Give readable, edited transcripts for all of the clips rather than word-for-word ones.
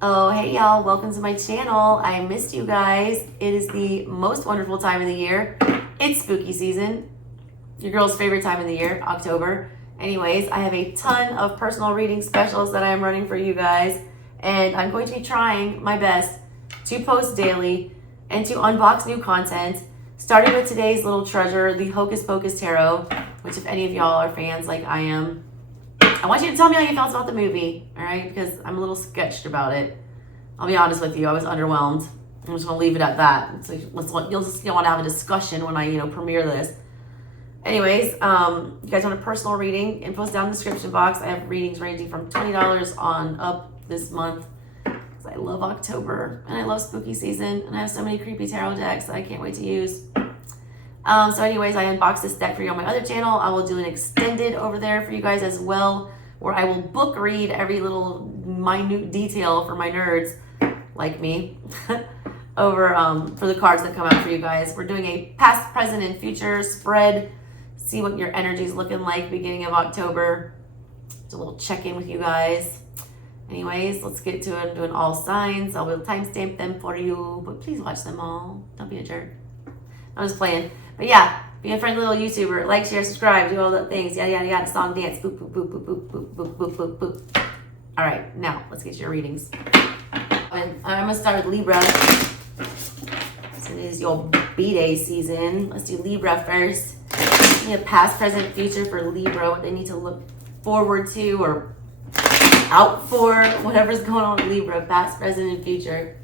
Oh, hey y'all, welcome to my channel. I missed you guys. It is the most wonderful time of the year. It's spooky season. Your girl's favorite time of the year, October. Anyways, I have a ton of personal reading specials that I am running for you guys. And I'm going to be trying my best to post daily and to unbox new content. Starting with today's little treasure, the Hocus Pocus Tarot, which if any of y'all are fans like I am, I want you to tell me how you felt about the movie, all right? Because I'm a little sketched about it. I'll be honest with you, I was underwhelmed. I'm just gonna leave it at that. It's like you'll just want to have a discussion when I premiere this. Anyways, you guys want a personal reading? Info's down in the description box. I have readings ranging from $20 on up this month. Because I love October and I love spooky season, and I have so many creepy tarot decks that I can't wait to use. So anyways, I unboxed this deck for you on my other channel. I will do an extended over there for you guys as well, where I will book read every little minute detail for my nerds like me over for the cards that come out for you guys. We're doing a past, present, and future spread. See what your energy is looking like beginning of October. Just a little check-in with you guys. Anyways, let's get to it. I'm doing all signs. I will timestamp them for you, but please watch them all. Don't be a jerk. I'm just playing. But yeah, be a friendly little YouTuber. Like, share, subscribe, do all the things. Yada, yada, yada. Song, dance. Boop, boop, boop, boop, boop, boop, boop, boop, boop, boop. All right, now let's get your readings. And I'm going to start with Libra. So it is your B-Day season. Let's do Libra first. Need a past, present, future for Libra. What they need to look forward to or out for. Whatever's going on with Libra. Past, present, and future.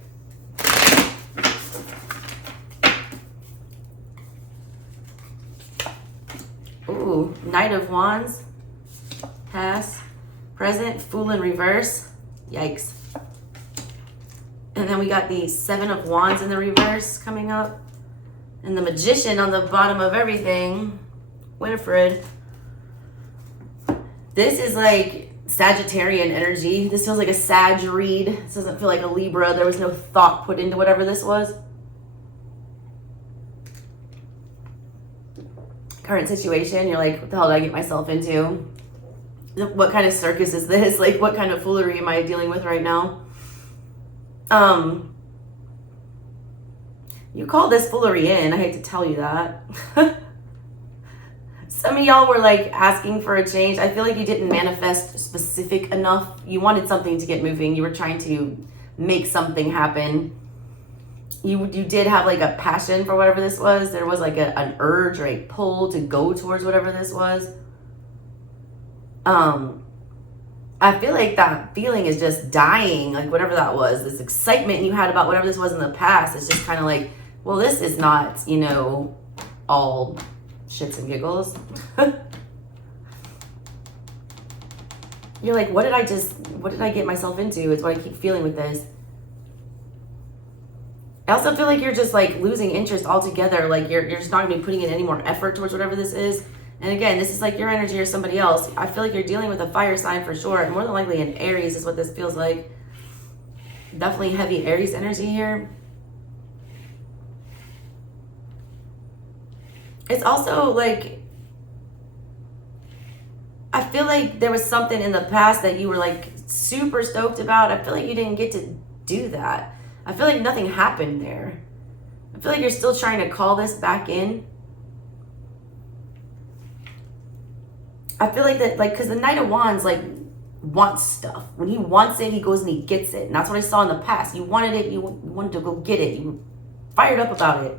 Ooh, Knight of Wands, pass, present, Fool in reverse, yikes. And then we got the Seven of Wands in the reverse coming up. And the Magician on the bottom of everything, Winifred. This is like Sagittarian energy. This feels like a Sag read. This doesn't feel like a Libra. There was no thought put into whatever this was. Current situation, you're like, what the hell did I get myself into? What kind of circus is this? Like, what kind of foolery am I dealing with right now? You call this foolery in. I hate to tell you that. Some of y'all were like asking for a change. I feel like you didn't manifest specific enough. You wanted something to get moving. You were trying to make something happen. You did have like a passion for whatever this was. There was like an urge or a pull to go towards whatever this was. I feel like that feeling is just dying, like whatever that was. This excitement you had about whatever this was in the past, it's just kind of like, well, this is not, all shits and giggles. You're like, what did I get myself into is what I keep feeling with this. I also feel like you're just like losing interest altogether. Like you're just not gonna be putting in any more effort towards whatever this is. And again, this is like your energy or somebody else. I feel like you're dealing with a fire sign for sure. And more than likely an Aries is what this feels like. Definitely heavy Aries energy here. It's also like, I feel like there was something in the past that you were like super stoked about. I feel like you didn't get to do that. I feel like nothing happened there. I feel like you're still trying to call this back in. I feel like that, like, because the Knight of Wands, like, wants stuff. When he wants it, he goes and he gets it. And that's what I saw in the past. You wanted it, you wanted to go get it. You were fired up about it.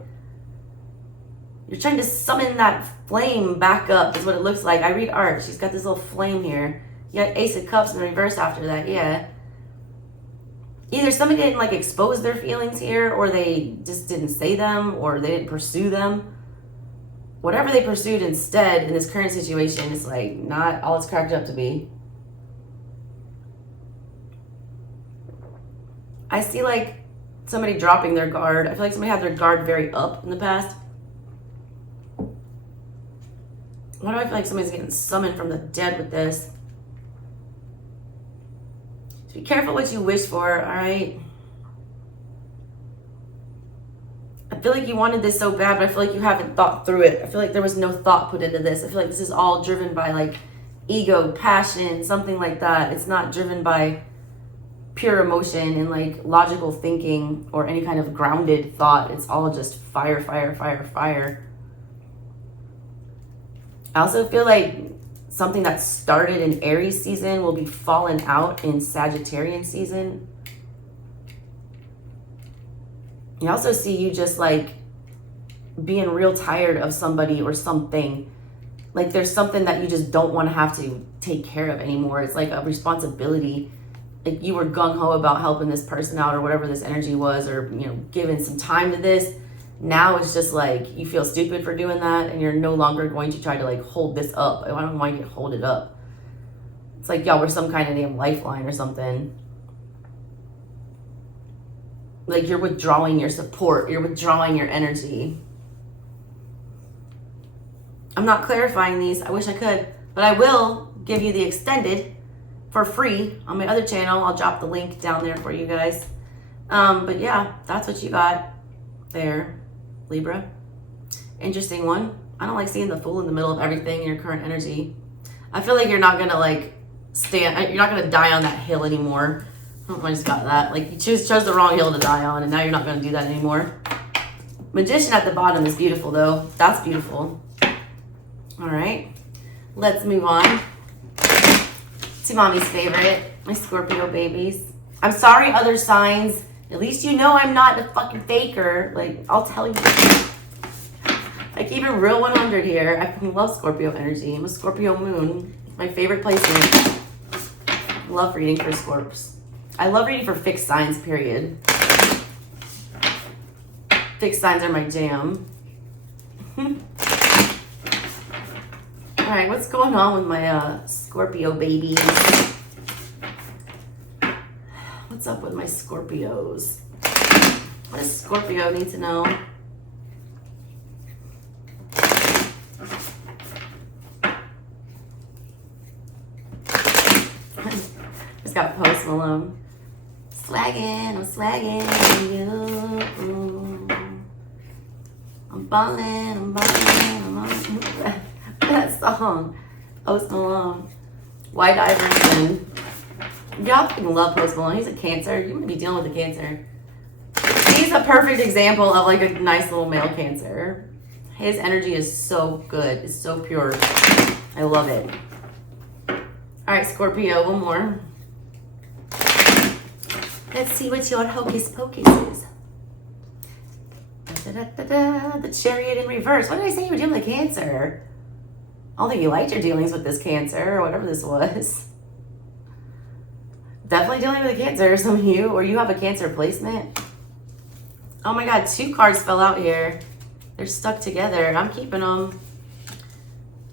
You're trying to summon that flame back up, is what it looks like. I read art. She's got this little flame here. You got Ace of Cups in the reverse after that, yeah. Either somebody didn't like expose their feelings here, or they just didn't say them, or they didn't pursue them. Whatever they pursued instead in this current situation is like not all it's cracked up to be. I see like somebody dropping their guard. I feel like somebody had their guard very up in the past. Why do I feel like somebody's getting summoned from the dead with this? Be careful what you wish for, all right? I feel like you wanted this so bad, but I feel like you haven't thought through it. I feel like there was no thought put into this. I feel like this is all driven by like ego, passion, something like that. It's not driven by pure emotion and like logical thinking or any kind of grounded thought. It's all just fire, fire, fire, fire. I also feel like something that started in Aries season will be falling out in Sagittarian season. I also see you just like being real tired of somebody or something. Like there's something that you just don't want to have to take care of anymore. It's like a responsibility. Like you were gung-ho about helping this person out or whatever this energy was, or, you know, giving some time to this. Now it's just like you feel stupid for doing that, and you're no longer going to try to like hold this up. I don't want you to hold it up. It's like y'all were some kind of damn lifeline or something. Like you're withdrawing your support. You're withdrawing your energy. I'm not clarifying these. I wish I could, but I will give you the extended for free on my other channel. I'll drop the link down there for you guys. But yeah, that's what you got there, Libra. Interesting one. I don't like seeing the Fool in the middle of everything in your current energy. I feel like you're not gonna like stand, you're not gonna die on that hill anymore. I just got that. Like you chose the wrong hill to die on, and now you're not gonna do that anymore. Magician at the bottom is beautiful though. That's beautiful. All right, let's move on to mommy's favorite, my Scorpio babies. I'm sorry, other signs. At least you know I'm not a fucking faker. Like, I'll tell you. I keep it real 100 here. I fucking love Scorpio energy. I'm a Scorpio moon. My favorite placement. Love reading for Scorps. I love reading for fixed signs, period. Fixed signs are my jam. All right, what's going on with my Scorpio babies? What's up with my Scorpios? What does Scorpio need to know? Just got Post Malone. Swaggin', I'm swaggin' you. I'm ballin', I'm ballin', I'm ballin'. That song, Post Malone. White Iverson. Y'all fucking love Post Malone. He's a Cancer. You might be dealing with a Cancer. He's a perfect example of like a nice little male Cancer. His energy is so good. It's so pure. I love it. All right, Scorpio, one more. Let's see what your hocus pocus is. Da, da, da, da, da. The Chariot in reverse. What did I say you were dealing with a Cancer? I don't think you liked your dealings with this Cancer or whatever this was. Definitely dealing with a Cancer, some of you, or you have a Cancer placement. Oh my God, 2 cards fell out here. They're stuck together. I'm keeping them.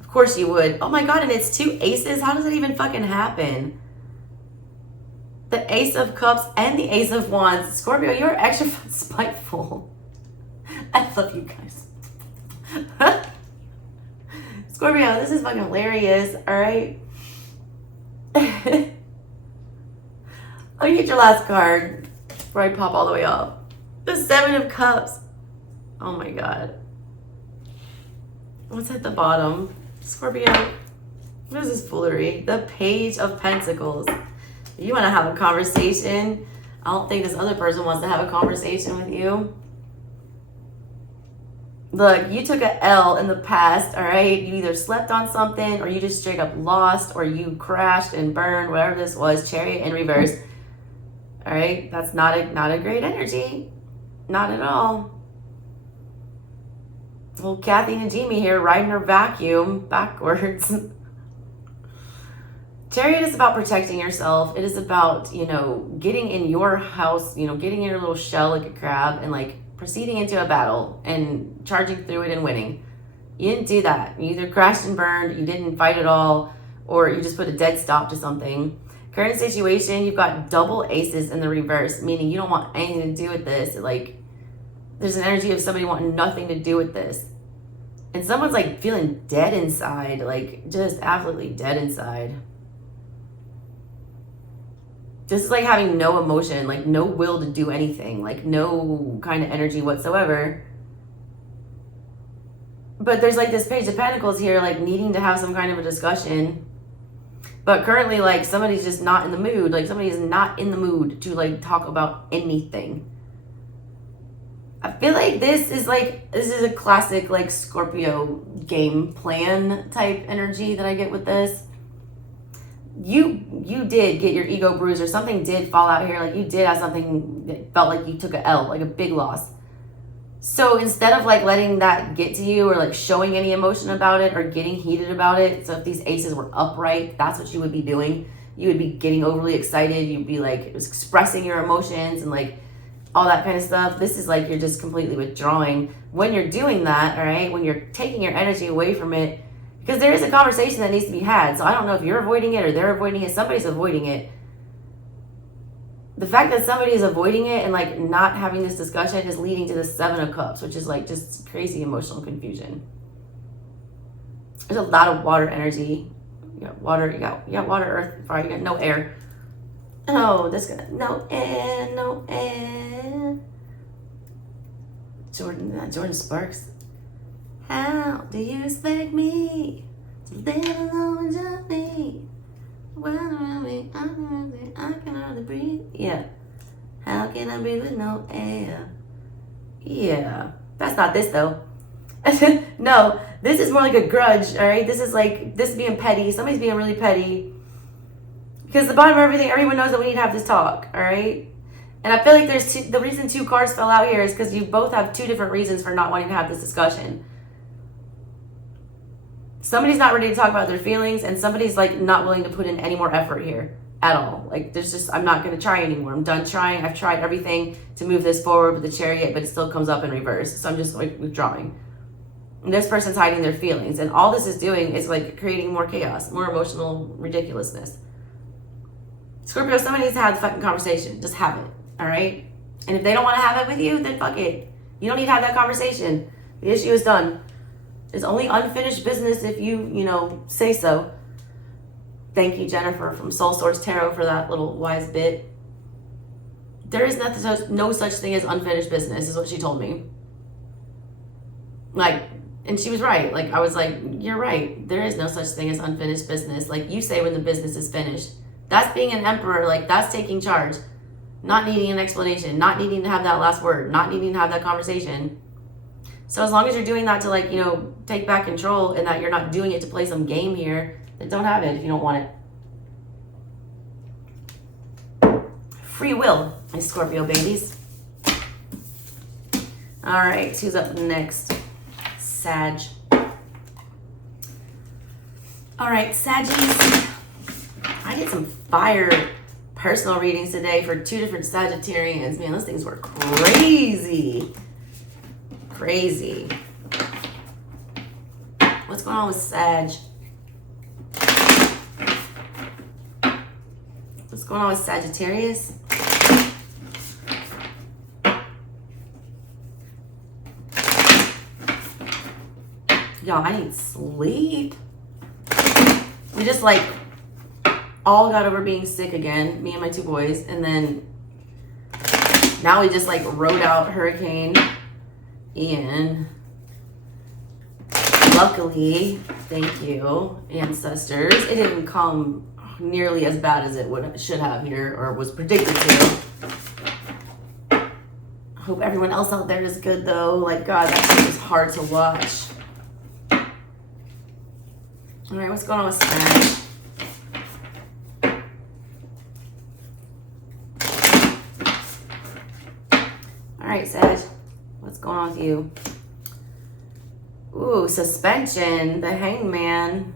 Of course you would. Oh my God, and it's 2 aces? How does it even fucking happen? The Ace of Cups and the Ace of Wands. Scorpio, you're extra spiteful. I love you guys. Scorpio, this is fucking hilarious, all right? Let me get your last card before I pop all the way up. The 7 of Cups. Oh my God. What's at the bottom? Scorpio, what is this foolery? The Page of Pentacles. You want to have a conversation. I don't think this other person wants to have a conversation with you. Look, you took a L in the past, all right? You either slept on something or you just straight up lost or you crashed and burned, whatever this was, Chariot in reverse. All right? That's not a great energy. Not at all. Well, Kathy and Najimi here riding her vacuum backwards. Chariot is about protecting yourself. It is about, you know, getting in your house, you know, getting in your little shell like a crab and like proceeding into a battle and charging through it and winning. You didn't do that. You either crashed and burned, you didn't fight at all, or you just put a dead stop to something. Current situation, you've got double aces in the reverse, meaning you don't want anything to do with this. Like, there's an energy of somebody wanting nothing to do with this. And someone's like feeling dead inside, like just absolutely dead inside. This is like having no emotion, like no will to do anything, like no kind of energy whatsoever. But there's like this Page of Pentacles here, like needing to have some kind of a discussion. But currently, like, somebody's just not in the mood. Like, somebody is not in the mood to, like, talk about anything. I feel like this is a classic, like, Scorpio game plan type energy that I get with this. You did get your ego bruised, or something did fall out here. Like, you did have something that felt like you took a L, like a big loss. So instead of, like, letting that get to you, or, like, showing any emotion about it, or getting heated about it, so if these aces were upright, that's what you would be doing. You would be getting overly excited. You'd be, like, expressing your emotions and, like, all that kind of stuff. This is like you're just completely withdrawing. When you're doing that, all right, when you're taking your energy away from it, because there is a conversation that needs to be had. So I don't know if you're avoiding it or they're avoiding it. Somebody's avoiding it. The fact that somebody is avoiding it and, like, not having this discussion is leading to the 7 of Cups, which is, like, just crazy emotional confusion. There's a lot of water energy. You got water, you got water, earth, fire, you got no air. Oh, this gonna no air, no air. Jordan Sparks. How do you expect me to live alone just me? When around me, I can hardly breathe. Yeah. How can I breathe with no air? Yeah. That's not this though. No, this is more like a grudge, all right? This is like, this being petty. Somebody's being really petty. Because the bottom of everything, everyone knows that we need to have this talk, all right? And I feel like the reason 2 cards fell out here is because you both have 2 different reasons for not wanting to have this discussion. Somebody's not ready to talk about their feelings, and somebody's, like, not willing to put in any more effort here at all. Like, there's just, I'm not going to try anymore. I'm done trying. I've tried everything to move this forward with the Chariot, but it still comes up in reverse. So I'm just, like, withdrawing. And this person's hiding their feelings. And all this is doing is, like, creating more chaos, more emotional ridiculousness. Scorpio, somebody needs to have the fucking conversation. Just have it, all right? And if they don't want to have it with you, then fuck it. You don't need to have that conversation. The issue is done. It's only unfinished business if you say so. Thank you, Jennifer from Soul Source Tarot, for that little wise bit. There is no such thing as unfinished business, is what she told me. Like, and she was right. Like, I was like, you're right. There is no such thing as unfinished business. Like, you say when the business is finished. That's being an emperor. Like, that's taking charge. Not needing an explanation. Not needing to have that last word. Not needing to have that conversation. So as long as you're doing that to, like, take back control, and that you're not doing it to play some game here, then don't have it if you don't want it. Free will, my Scorpio babies. All right, who's up next? Sag. All right, Saggies. I did some fire personal readings today for 2 different Sagittarians. Man, those things were crazy. Crazy. What's going on with Sag? What's going on with Sagittarius? Y'all, I need sleep. We just, like, all got over being sick again, me and my 2 boys, and then now we just, like, rode out Hurricane Ian. Luckily, thank you, ancestors, it didn't come nearly as bad as it should have here, or was predicted to. Hope everyone else out there is good though. Like, God, that shit was hard to watch. All right, what's going on with Sag? All right, Sag, what's going on with you? Ooh, suspension, the Hangman.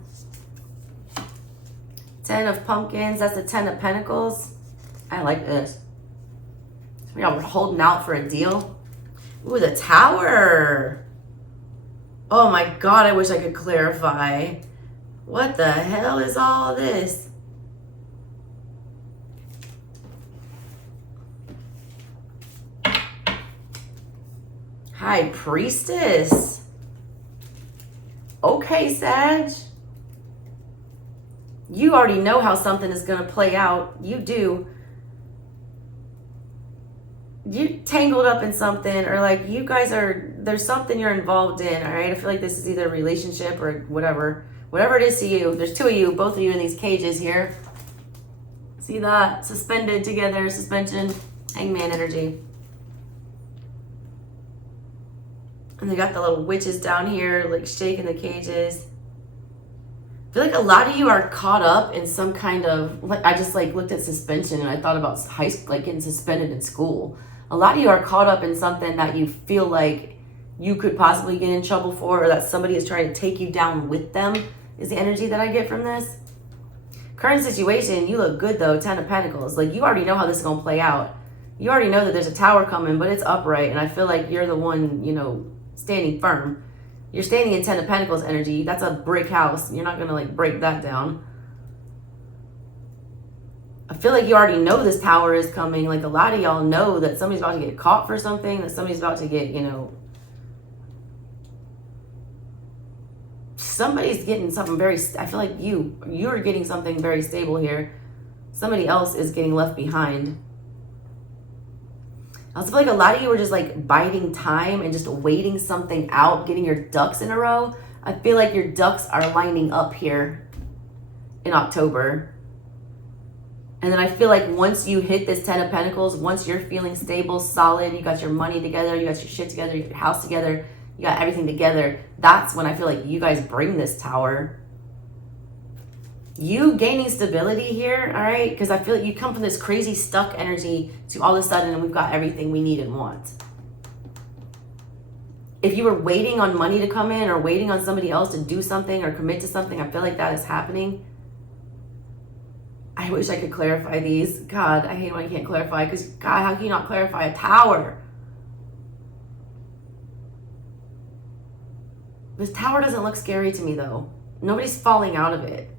10 of Pumpkins, that's the 10 of Pentacles. I like this. Y'all were holding out for a deal. Ooh, the Tower. Oh my God, I wish I could clarify. What the hell is all this? High Priestess. Okay, Sag. You already know how something is going to play out. You do. You tangled up in something, or like you guys are, there's something you're involved in, all right? I feel like this is either a relationship or whatever Whatever it is to you. There's two of you, both of you in these cages here. See that? Suspended together, suspension, hangman energy. And they got the little witches down here, like shaking the cages. I feel like a lot of you are caught up in some kind of, like, I just like looked at suspension and I thought about high school, like getting suspended in school. A lot of you are caught up in something that you feel like you could possibly get in trouble for, or that somebody is trying to take you down with them, is the energy that I get from this. Current situation, you look good though, 10 of Pentacles. Like, you already know how this is going to play out. You already know that there's a tower coming, but it's upright, and I feel like you're the one, you know, standing firm. You're standing in 10 of Pentacles energy. That's a brick house. You're not going to like break that down. I feel like you already know this tower is coming. Like, a lot of y'all know that somebody's about to get caught for something, that somebody's about to get, you know, somebody's getting something very, I feel like you're getting something very stable here. Somebody else is getting left behind. I also feel like a lot of you are just like biding time and just waiting something out, getting your ducks in a row. I feel like your ducks are lining up here in October. And then I feel like once you hit this 10 of Pentacles, once you're feeling stable, solid, you got your money together, you got your shit together, you got your house together, you got everything together, that's when I feel like you guys bring this tower. You gaining stability here, all right? Because I feel like you come from this crazy stuck energy to all of a sudden, and we've got everything we need and want. If you were waiting on money to come in or waiting on somebody else to do something or commit to something, I feel like that is happening. I wish I could clarify these. God, I hate when I can't clarify, because God, how can you not clarify a tower? This tower doesn't look scary to me though. Nobody's falling out of it.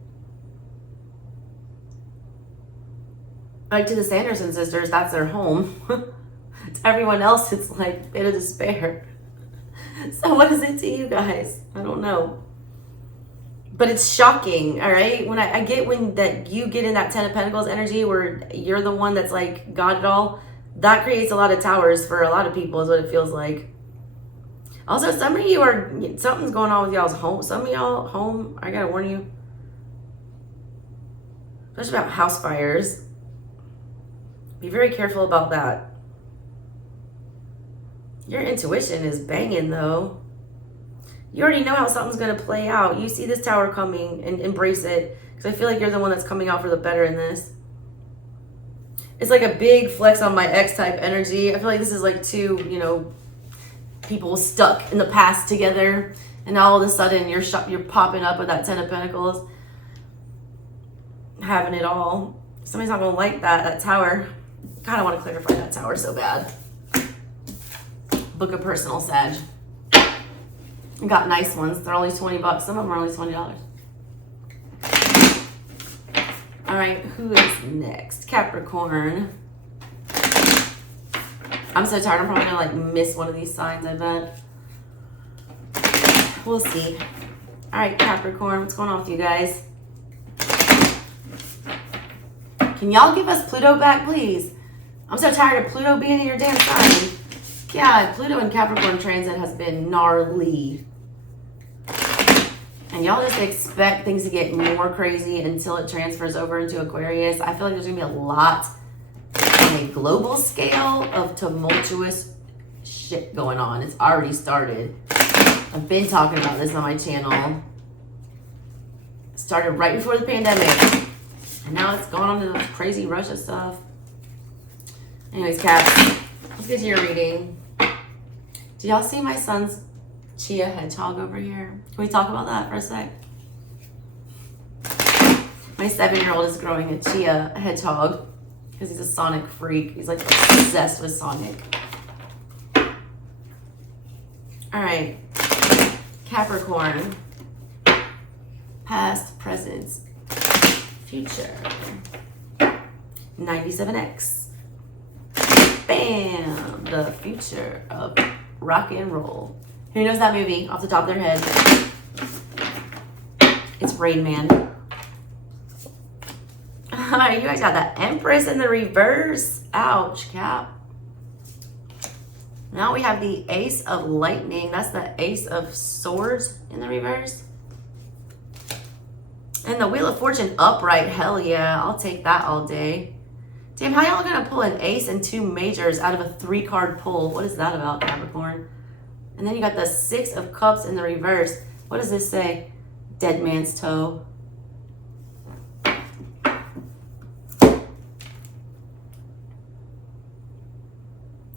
Like, to the Sanderson sisters, that's their home. To everyone else, it's like a bit of despair. So what is it to you guys? I don't know. But it's shocking, all right? When I get when that you get in that 10 of Pentacles energy where you're the one that's like got it all, that creates a lot of towers for a lot of people is what it feels like. Also, some of you are, something's going on with y'all's home. Some of y'all home, I gotta warn you, especially about house fires. Be very careful about that. Your intuition is banging though. You already know how something's going to play out. You see this tower coming and embrace it. Because I feel like you're the one that's coming out for the better in this. It's like a big flex on my ex-type energy. I feel like this is like two, you know, people stuck in the past together. And now all of a sudden you're popping up with that 10 of Pentacles. Having it all. Somebody's not going to like that tower. God, I want to clarify that tower so bad. Book a personal Sag. I got nice ones. They're only 20 bucks. Some of them are only $20. All right, who is next? Capricorn. I'm so tired. I'm probably gonna like miss one of these signs, I bet. We'll see. All right, Capricorn, what's going on with you guys? Can y'all give us Pluto back, please? I'm so tired of Pluto being in your damn sign. God, Pluto and Capricorn transit has been gnarly. And y'all just expect things to get more crazy until it transfers over into Aquarius. I feel like there's going to be a lot on a global scale of tumultuous shit going on. It's already started. I've been talking about this on my channel. It started right before the pandemic. And now it's going on to this crazy Russia stuff. Anyways, Caps, let's get to your reading. Do y'all see my son's Chia hedgehog over here? Can we talk about that for a sec? My 7-year-old is growing a Chia hedgehog because he's a Sonic freak. He's like obsessed with Sonic. All right, Capricorn, past, present, future, 97X. Bam! The future of rock and roll. Who knows that movie off the top of their head? It's Rain Man. You guys got the Empress in the reverse. Ouch, Cap. Now we have the Ace of Lightning. That's the Ace of Swords in the reverse. And the Wheel of Fortune upright, hell yeah, I'll take that all day. Damn, how y'all gonna pull an ace and 2 majors out of a 3-card pull? What is that about, Capricorn? And then you got the 6 of Cups in the reverse. What does this say? Dead man's toe.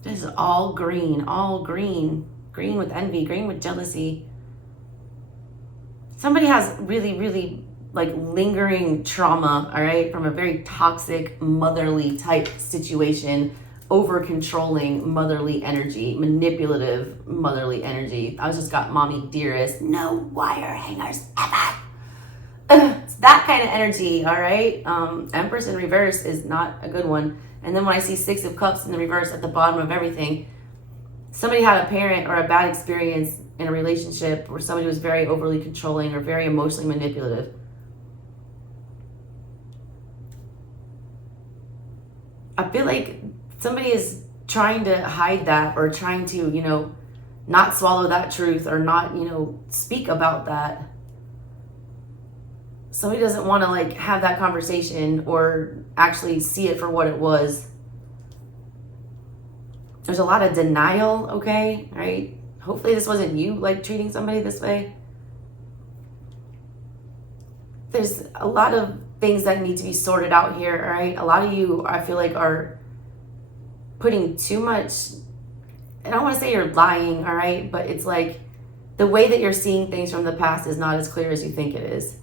This is all green, all green. Green with envy, green with jealousy. Somebody has really, really like lingering trauma, all right, from a very toxic motherly type situation, over controlling motherly energy, manipulative motherly energy. I just got mommy dearest, no wire hangers ever. It's that kind of energy, all right. Empress in reverse is not a good one. And then when I see 6 of Cups in the reverse at the bottom of everything, somebody had a parent or a bad experience in a relationship where somebody was very overly controlling or very emotionally manipulative. I feel like somebody is trying to hide that, or trying to, you know, not swallow that truth, or not, you know, speak about that. Somebody doesn't want to like have that conversation or actually see it for what it was. There's a lot of denial, okay, right? Hopefully this wasn't you like treating somebody this way. There's a lot of things that need to be sorted out here, all right? A lot of you, I feel like, are putting too much, and I don't want to say you're lying, all right? But it's like the way that you're seeing things from the past is not as clear as you think it is.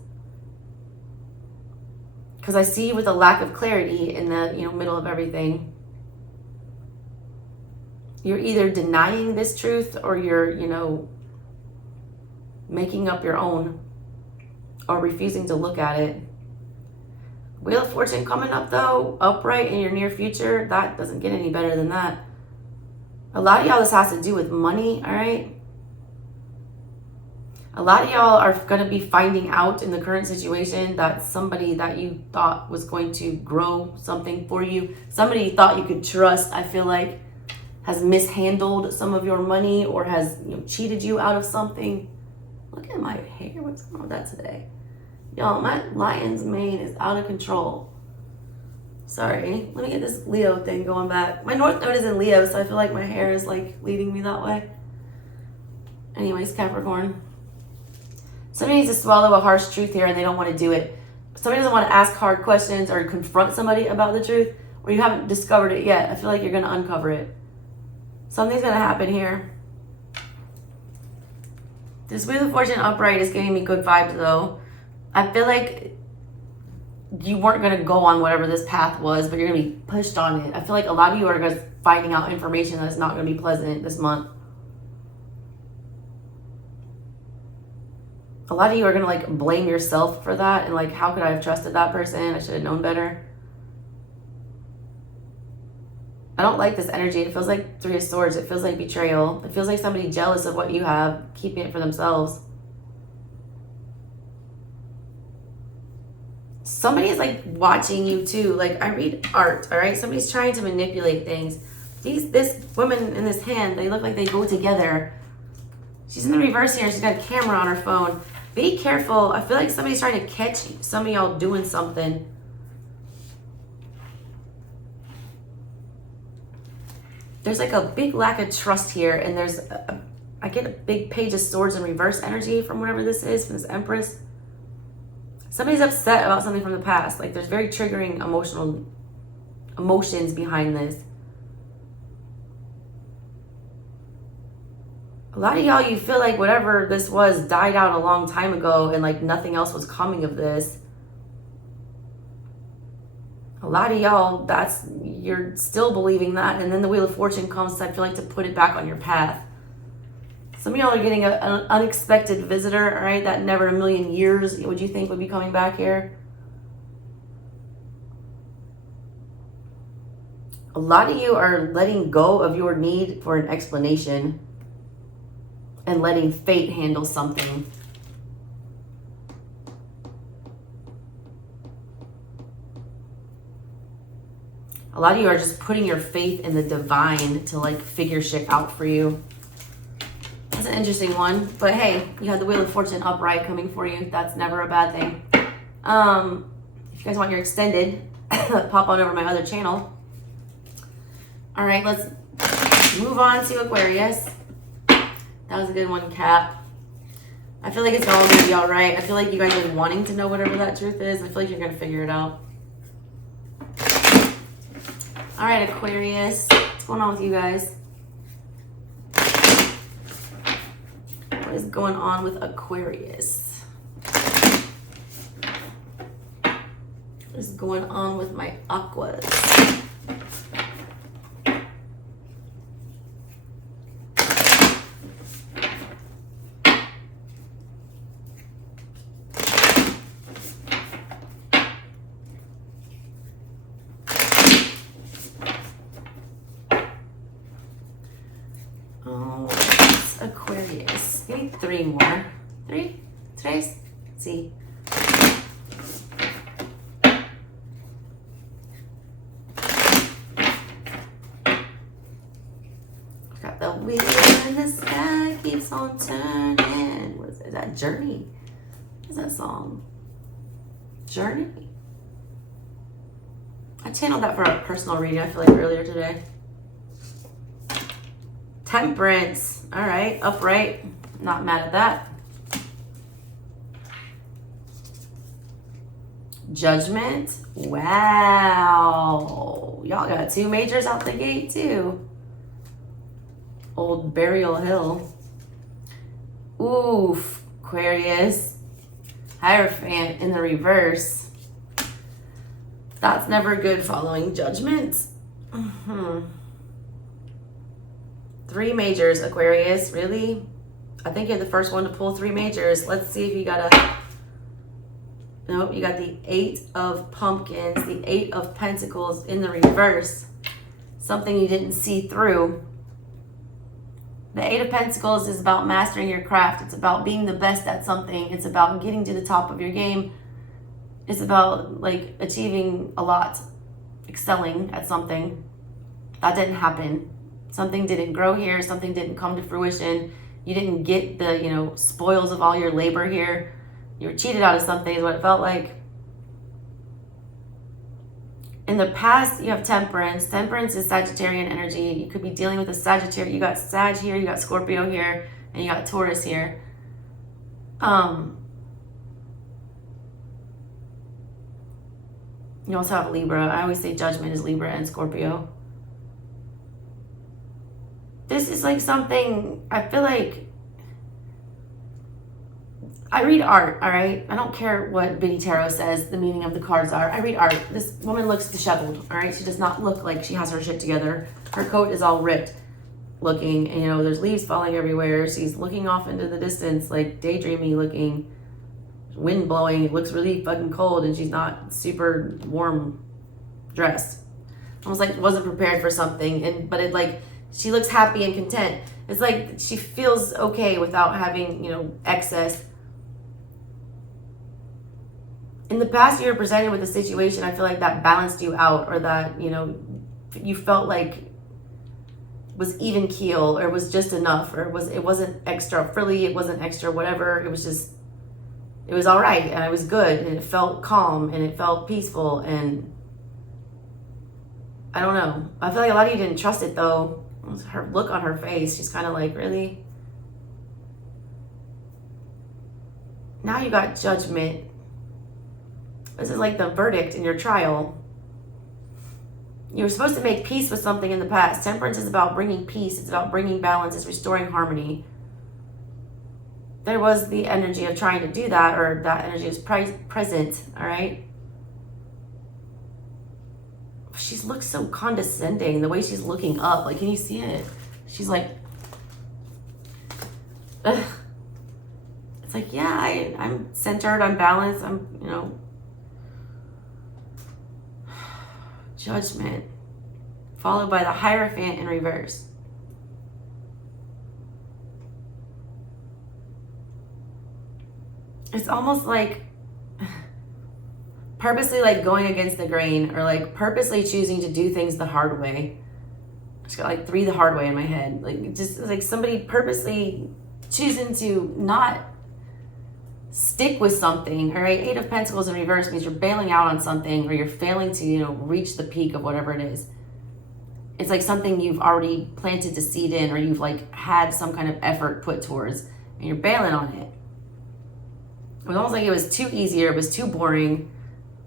Because I see with a lack of clarity in the, you know, middle of everything. You're either denying this truth, or you're, you know, making up your own, or refusing to look at it. Wheel of Fortune coming up though, upright in your near future. That doesn't get any better than that. A lot of y'all, this has to do with money, all right? A lot of y'all are going to be finding out in the current situation that somebody that you thought was going to grow something for you, somebody you thought you could trust, I feel like, has mishandled some of your money, or has, you know, cheated you out of something. Look at my hair. What's going on with that today? Y'all, my lion's mane is out of control. Sorry. Let me get this Leo thing going back. My North Node is in Leo, so I feel like my hair is like leading me that way. Anyways, Capricorn. Somebody needs to swallow a harsh truth here, and they don't want to do it. Somebody doesn't want to ask hard questions or confront somebody about the truth, or you haven't discovered it yet. I feel like you're going to uncover it. Something's going to happen here. This Wheel of Fortune upright is giving me good vibes, though. I feel like you weren't going to go on whatever this path was, but you're going to be pushed on it. I feel like a lot of you are just finding out information that's not going to be pleasant this month. A lot of you are going to like blame yourself for that, and like, how could I have trusted that person? I should have known better. I don't like this energy. It feels like 3 of Swords. It feels like betrayal. It feels like somebody jealous of what you have, keeping it for themselves. Somebody is like watching you too. Like, I read art, all right? Somebody's trying to manipulate things. This woman in this hand, they look like they go together. She's in the reverse here. She's got a camera on her phone. Be careful. I feel like somebody's trying to catch some of y'all doing something. There's like a big lack of trust here, and I get a big Page of Swords in reverse energy from whatever this is, from this Empress. Somebody's upset about something from the past. Like, there's very triggering emotions behind this. A lot of y'all, you feel like whatever this was died out a long time ago, and like nothing else was coming of this. A lot of y'all, you're still believing that, and then the Wheel of Fortune comes, I feel like, to put it back on your path. Some of y'all are getting an unexpected visitor, all right, that never in a million years would you think would be coming back here. A lot of you are letting go of your need for an explanation and letting fate handle something. A lot of you are just putting your faith in the divine to like figure shit out for you. That's an interesting one. But hey, you have the Wheel of Fortune upright coming for you. That's never a bad thing. If you guys want your extended, pop on over my other channel. All right, let's move on to Aquarius. That was a good one, Cap. I feel like it's all going to be all right. I feel like you guys are wanting to know whatever that truth is. I feel like you're going to figure it out. All right, Aquarius. What's going on with you guys? What is going on with Aquarius? What is going on with my aquas? Aquarius. Maybe 3 more. 3? Today's? Let's see. Got the wheel in the sky keeps on turning. What is it? Is that Journey? What is that song? Journey? I channeled that for a personal reading, I feel like, earlier today. Temperance. All right, upright. Not mad at that. Judgment. Wow. Y'all got 2 majors out the gate too. Old Burial Hill. Oof. Aquarius. Hierophant in the reverse. That's never good following judgment. 3 majors, Aquarius. Really? I think you're the first one to pull 3 majors. Let's see if you got a... Nope, you got the 8 of Pumpkins, the 8 of Pentacles in the reverse. Something you didn't see through. The 8 of Pentacles is about mastering your craft. It's about being the best at something. It's about getting to the top of your game. It's about, like, achieving a lot, excelling at something. That didn't happen. Something didn't grow here. Something didn't come to fruition. You didn't get the, you know, spoils of all your labor here. You were cheated out of something is what it felt like. In the past, you have Temperance. Temperance is Sagittarian energy. You could be dealing with a Sagittarius. You got Sag here, you got Scorpio here, and you got Taurus here. You also have Libra. I always say Judgment is Libra and Scorpio. This is like something, I feel like, I read art, all right? I don't care what Biddy Tarot says the meaning of the cards are. I read art. This woman looks disheveled, all right? She does not look like she has her shit together. Her coat is all ripped looking, and, you know, there's leaves falling everywhere. She's looking off into the distance, like daydreamy looking, wind blowing. It looks really fucking cold, and she's not super warm dressed. Almost like wasn't prepared for something, but it like, she looks happy and content. It's like she feels okay without having, you know, excess. In the past, you were presented with a situation, I feel like that balanced you out, or that, you know, you felt like was even keel, or was just enough, or it wasn't extra frilly, it wasn't extra whatever. It was just, it was all right, and it was good, and it felt calm, and it felt peaceful, and I don't know. I feel like a lot of you didn't trust it though. Her look on her face, she's kind of like, really? Now you got Judgment. This is like the verdict in your trial. You were supposed to make peace with something in the past. Temperance is about bringing peace. It's about bringing balance. It's restoring harmony. There was the energy of trying to do that, or that energy was present, all right? She looks so condescending, the way she's looking up. Like, can you see it? She's like, ugh. It's like, yeah, I'm centered, I'm balanced, I'm, you know. Judgment, followed by the Hierophant in reverse. It's almost like purposely like going against the grain, or like purposely choosing to do things the hard way. I just got like 3 the hard way in my head. Like, just like somebody purposely choosing to not stick with something, all right? 8 of Pentacles in reverse means you're bailing out on something, or you're failing to, you know, reach the peak of whatever it is. It's like something you've already planted the seed in, or you've like had some kind of effort put towards, and you're bailing on it. It was almost like it was too easy, or it was too boring.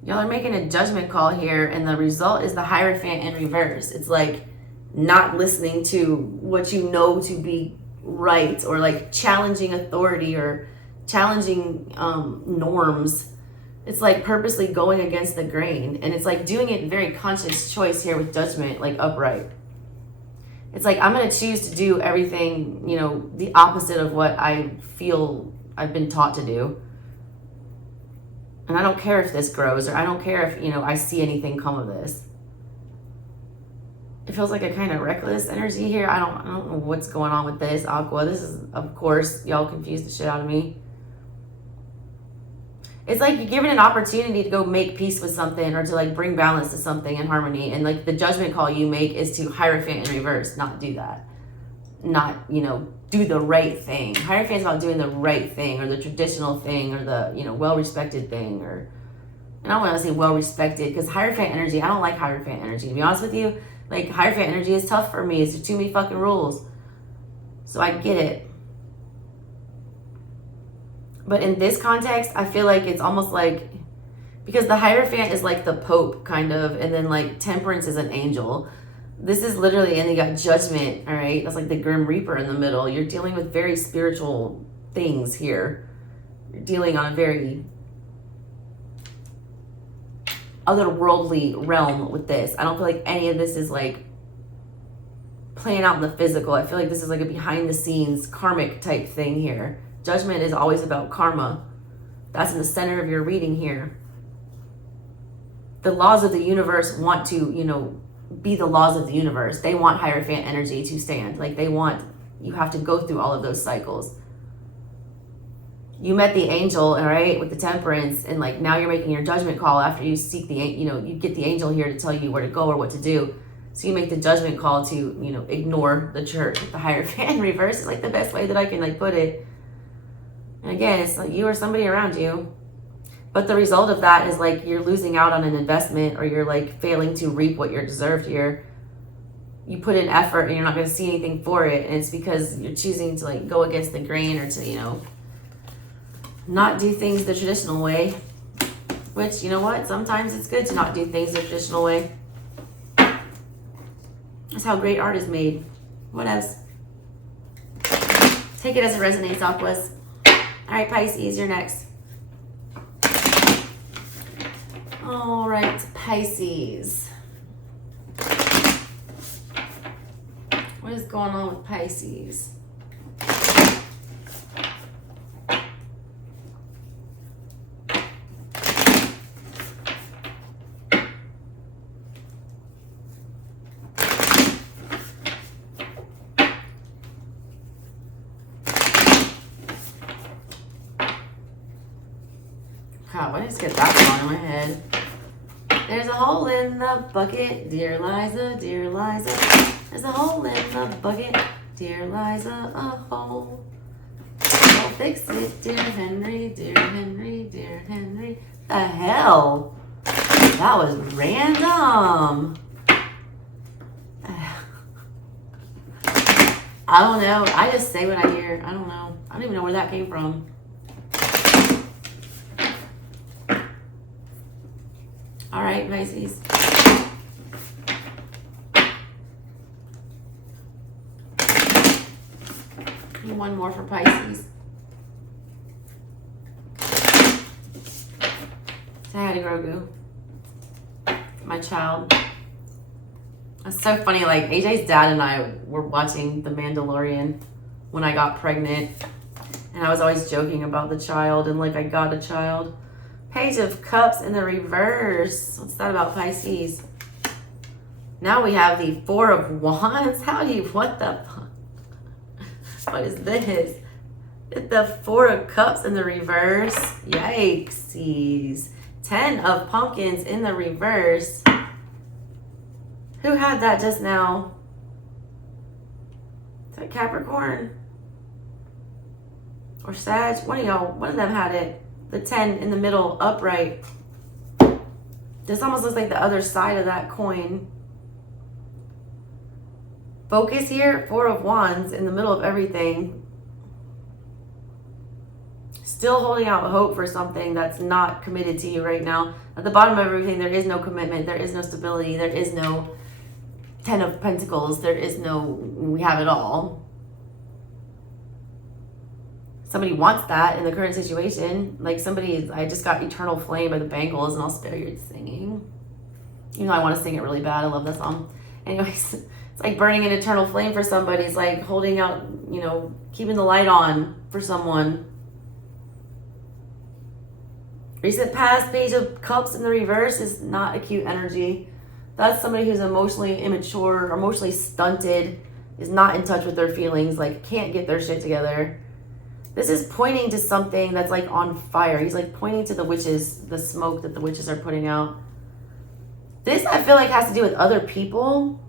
Y'all are making a judgment call here, and the result is the Hierophant in reverse. It's like not listening to what you know to be right, or like challenging authority, or challenging norms. It's like purposely going against the grain, and it's like doing it very conscious choice here with Judgment, like upright. It's like, I'm going to choose to do everything, you know, the opposite of what I feel I've been taught to do. And I don't care if this grows, or I don't care if, you know, I see anything come of this. It feels like a kind of reckless energy here. I don't know what's going on with this, Aqua. This is, of course, y'all confused the shit out of me. It's like you're given an opportunity to go make peace with something, or to like bring balance to something and harmony. And like the judgment call you make is to Hierophant in reverse, not do that. Not, you know, do the right thing. Hierophant is about doing the right thing, or the traditional thing, or the, you know, well-respected thing, or, and I don't want to say well-respected, because Hierophant energy, I don't like Hierophant energy. To be honest with you, like Hierophant energy is tough for me. It's too many fucking rules. So I get it. But in this context, I feel like it's almost like, because the Hierophant is like the Pope, kind of, and then like Temperance is an angel. This is literally, and you got Judgment, all right? That's like the Grim Reaper in the middle. You're dealing with very spiritual things here. You're dealing on a very otherworldly realm with this. I don't feel like any of this is like playing out in the physical. I feel like this is like a behind the scenes karmic type thing here. Judgment is always about karma. That's in the center of your reading here. The laws of the universe want to, you know, be the laws of the universe. They want Hierophant energy to stand. Like they want, you have to go through all of those cycles. You met the angel, all right, with the Temperance, and like now you're making your judgment call after you seek the, you know, you get the angel here to tell you where to go or what to do. So you make the judgment call to, you know, ignore the church. The Hierophant in reverse is like the best way that I can like put it. And again, it's like you or somebody around you. But the result of that is like you're losing out on an investment, or you're like failing to reap what you're deserved here. You put in effort and you're not going to see anything for it. And it's because you're choosing to like go against the grain, or to, you know, not do things the traditional way. Which, you know what? Sometimes it's good to not do things the traditional way. That's how great art is made. What else? Take it as it resonates, Aquas. All right, Pisces, you're next. All right, Pisces. What is going on with Pisces? God, why did I just get that song in my head? There's a hole in the bucket, dear Liza, dear Liza. There's a hole in the bucket, dear Liza, a hole. I'll fix it, dear Henry, dear Henry, dear Henry. The hell? That was random. I don't know. I just say what I hear. I don't know. I don't even know where that came from. All right, Pisces. One more for Pisces. Say hi to Grogu, my child. It's so funny, like AJ's dad and I were watching The Mandalorian when I got pregnant, and I was always joking about the child, and like I got a child. Page of Cups in the reverse. What's that about, Pisces? Now we have the Four of Wands. How do you, what the fuck? What is this? The Four of Cups in the reverse. Yikesies. 10 of Pumpkins in the reverse. Who had that just now? Is that Capricorn? or Sag. One of them had it. The 10 in the middle, upright. This almost looks like the other side of that coin. Focus here, 4 of Wands in the middle of everything. Still holding out hope for something that's not committed to you right now. At the bottom of everything, there is no commitment. There is no stability. There is no 10 of Pentacles. There is no, we have it all. Somebody wants that in the current situation. Like somebody, I just got Eternal Flame by the Bangles, and I'll spare you singing. You know I want to sing it really bad. I love that song. Anyways, it's like burning an eternal flame for somebody. It's like holding out, you know, keeping the light on for someone. Recent past, Page of Cups in the reverse is not a cute energy. That's somebody who's emotionally immature, or emotionally stunted, is not in touch with their feelings, like can't get their shit together. This is pointing to something that's like on fire. He's like pointing to the witches, the smoke that the witches are putting out. This I feel like has to do with other people.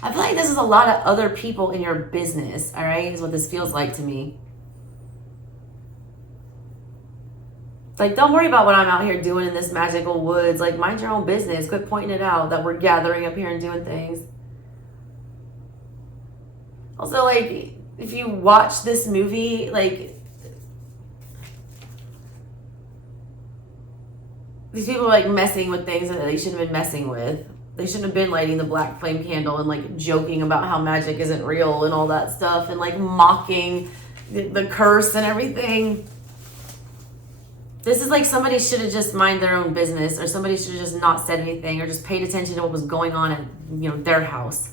I feel like this is a lot of other people in your business, all right, is what this feels like to me. Like, don't worry about what I'm out here doing in this magical woods. Like, mind your own business. Quit pointing it out that we're gathering up here and doing things. Also, like, if you watch this movie, like, these people are, like, messing with things that they shouldn't have been messing with. They shouldn't have been lighting the black flame candle and, like, joking about how magic isn't real and all that stuff and, like, mocking the curse and everything. This is like somebody should have just mind their own business, or somebody should have just not said anything, or just paid attention to what was going on at, you know, their house.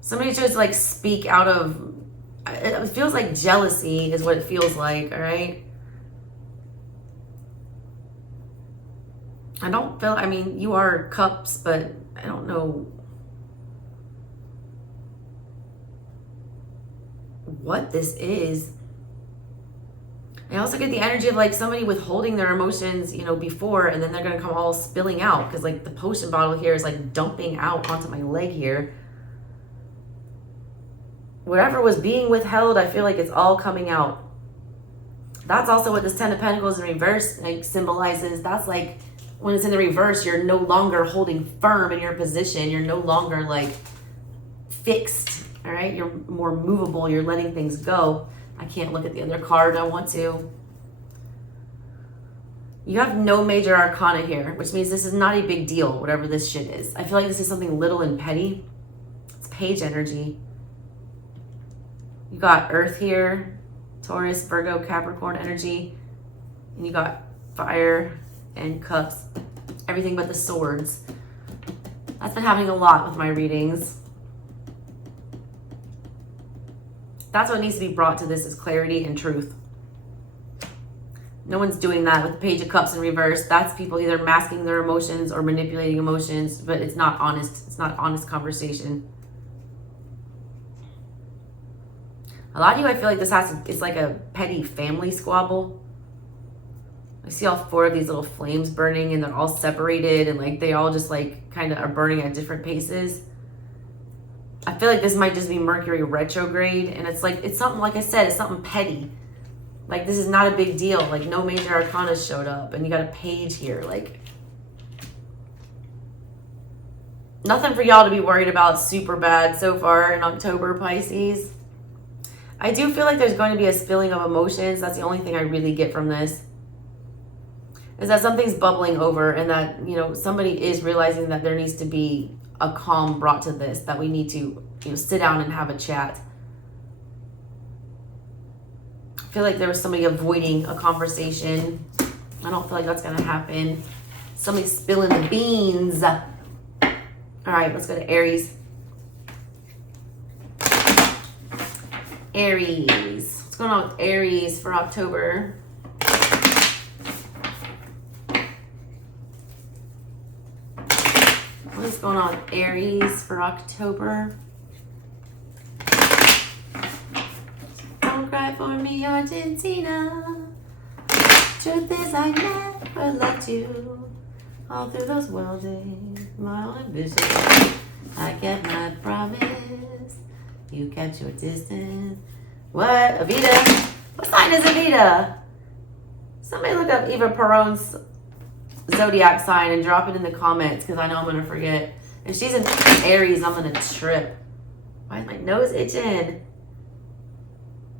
Somebody should just like speak out of, it feels like jealousy is what it feels like, all right? I don't feel, I mean, you are cups, but I don't know what this is. I also get the energy of like somebody withholding their emotions, you know, before, and then they're going to come all spilling out, because like the potion bottle here is like dumping out onto my leg here. Whatever was being withheld, I feel like it's all coming out. That's also what this 10 of Pentacles in reverse like symbolizes. That's like when it's in the reverse, you're no longer holding firm in your position. You're no longer like fixed, all right? You're more movable. You're letting things go. I can't look at the other card. I want to. You have no major arcana here, which means this is not a big deal, whatever this shit is. I feel like this is something little and petty. It's page energy. You got Earth here, Taurus, Virgo, Capricorn energy. And you got fire and cups. Everything but the swords. That's been happening a lot with my readings. That's what needs to be brought to this, is clarity and truth. No one's doing that with the Page of Cups in reverse. That's people either masking their emotions or manipulating emotions, but it's not honest. It's not honest conversation. A lot of you, I feel like this it's like a petty family squabble. I see all 4 of these little flames burning, and they're all separated, and like they all just like kind of are burning at different paces. I feel like this might just be Mercury retrograde, and it's like, it's something, like I said, it's something petty. Like, this is not a big deal. Like, no major arcana showed up, and you got a page here. Like, nothing for y'all to be worried about super bad so far in October, Pisces. I do feel like there's going to be a spilling of emotions. That's the only thing I really get from this. Is that something's bubbling over, and that, you know, somebody is realizing that there needs to be a calm brought to this, that we need to, you know, sit down and have a chat. I feel like there was somebody avoiding a conversation. I don't feel like that's gonna happen. Somebody's spilling the beans. All right, let's go to Aries. Aries. What's going on with Aries for October? What's going on with Aries for October? Don't cry for me, Argentina. Truth is, I never loved you. All through those wild days, my own ambition. I kept my promise. You kept your distance. What? Evita? What sign is Evita? Somebody look up Eva Peron's zodiac sign and drop it in the comments because I know I'm going to forget. If she's in Aries, I'm going to trip. Why is my nose itching?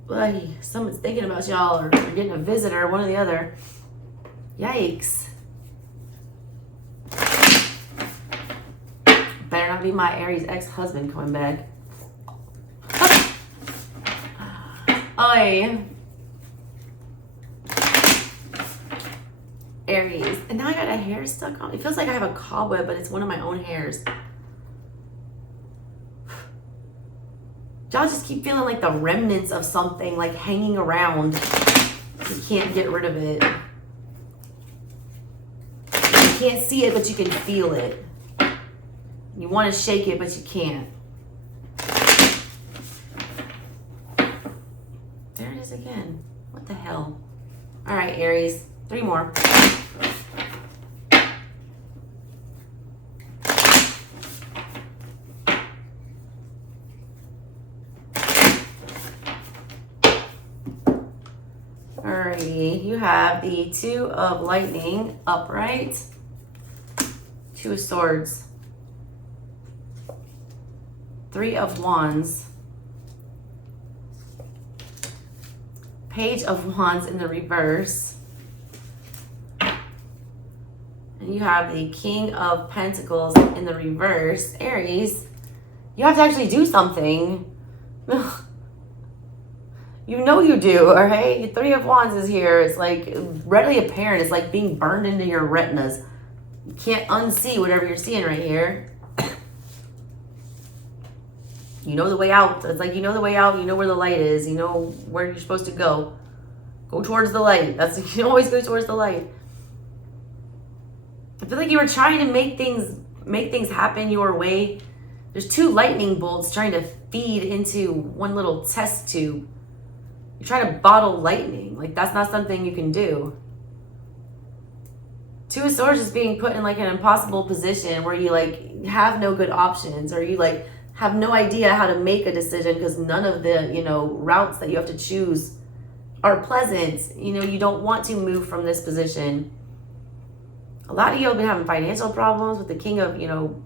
Boy, someone's thinking about y'all or you're getting a visitor, one or the other. Yikes. Better not be my Aries ex-husband coming back. Oi. Aries. And now I got a hair stuck on. It feels like I have a cobweb, but it's one of my own hairs. Y'all just keep feeling like the remnants of something like hanging around. You can't get rid of it. You can't see it, but you can feel it. You want to shake it, but you can't. There it is again. What the hell? All right, Aries. 3 more. Alrighty, you have the 2 of Lightning upright, 2 of Swords, 3 of Wands, Page of Wands in the reverse, and you have the King of Pentacles in the reverse. Aries, you have to actually do something. You know you do, all right? 3 of Wands is here. It's like readily apparent. It's like being burned into your retinas. You can't unsee whatever you're seeing right here. You know the way out. It's like you know the way out. You know where the light is. You know where you're supposed to go. Go towards the light. That's you always go towards the light. I feel like you were trying to make things happen your way. There's 2 lightning bolts trying to feed into one little test tube. You're trying to bottle lightning. Like, that's not something you can do. 2 of Swords is being put in, like, an impossible position where you, like, have no good options. Or you, like, have no idea how to make a decision because none of the, you know, routes that you have to choose are pleasant. You know, you don't want to move from this position. A lot of you have been having financial problems with the King of, you know,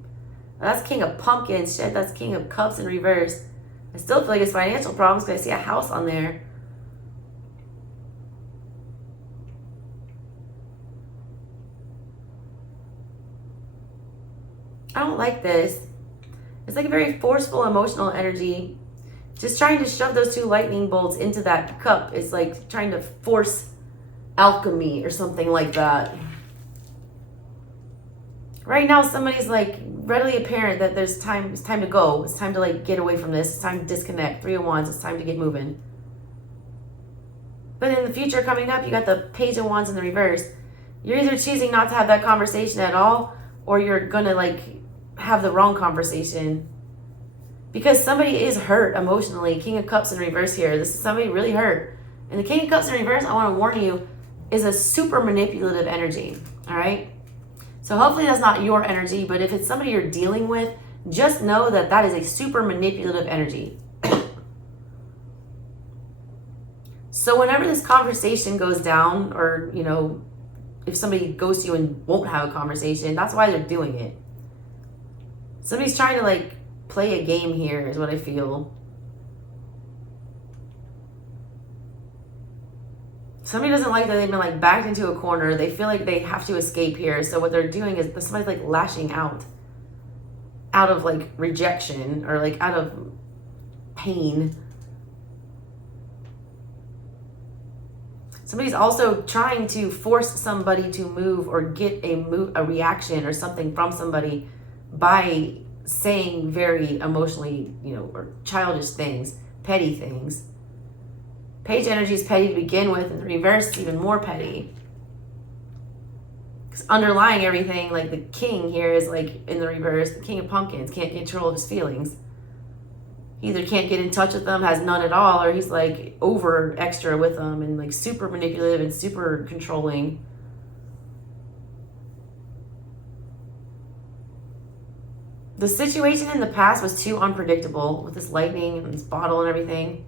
that's King of Pumpkins. Shit, that's King of Cups in reverse. I still feel like it's financial problems because I see a house on there. I don't like this. It's like a very forceful emotional energy. Just trying to shove those 2 lightning bolts into that cup. It's like trying to force alchemy or something like that. Right now, somebody's like readily apparent that there's time. It's time to go. It's time to like get away from this. It's time to disconnect. 3 of Wands. It's time to get moving. But in the future coming up, you got the Page of Wands in the reverse. You're either choosing not to have that conversation at all, or you're gonna like have the wrong conversation because somebody is hurt emotionally. King of Cups in reverse here. This is somebody really hurt. And the King of Cups in reverse, I want to warn you, is a super manipulative energy. All right. So hopefully that's not your energy, but if it's somebody you're dealing with, just know that that is a super manipulative energy. So whenever this conversation goes down, or, you know, if somebody goes to you and won't have a conversation, that's why they're doing it. Somebody's trying to like play a game here is what I feel. Somebody doesn't like that they've been like backed into a corner. They feel like they have to escape here. So what they're doing is somebody's like lashing out of like rejection or like out of pain. Somebody's also trying to force somebody to move or get a reaction or something from somebody by saying very emotionally, you know, or childish things, petty things. Page energy is petty to begin with, and the reverse is even more petty. Because underlying everything, like the King here is like in the reverse, the King of Pumpkins can't control his feelings. He either can't get in touch with them, has none at all, or he's like over extra with them and like super manipulative and super controlling. The situation in the past was too unpredictable with this lightning and this bottle and everything.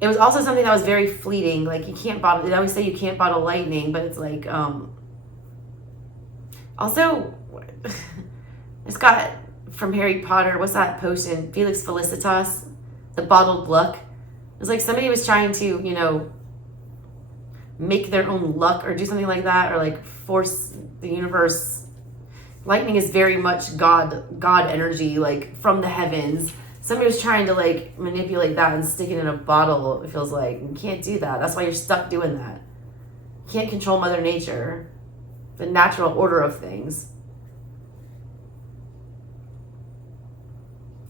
It was also something that was very fleeting. Like, you can't bottle, they always say you can't bottle lightning, but it's like, also, it's got from Harry Potter, what's that potion? Felix Felicitas, the bottled luck. It was like somebody was trying to, you know, make their own luck or do something like that, or like force the universe. Lightning is very much God energy, like from the heavens. Somebody was trying to like manipulate that and stick it in a bottle. It feels like you can't do that. That's why you're stuck doing that. You can't control Mother Nature, the natural order of things.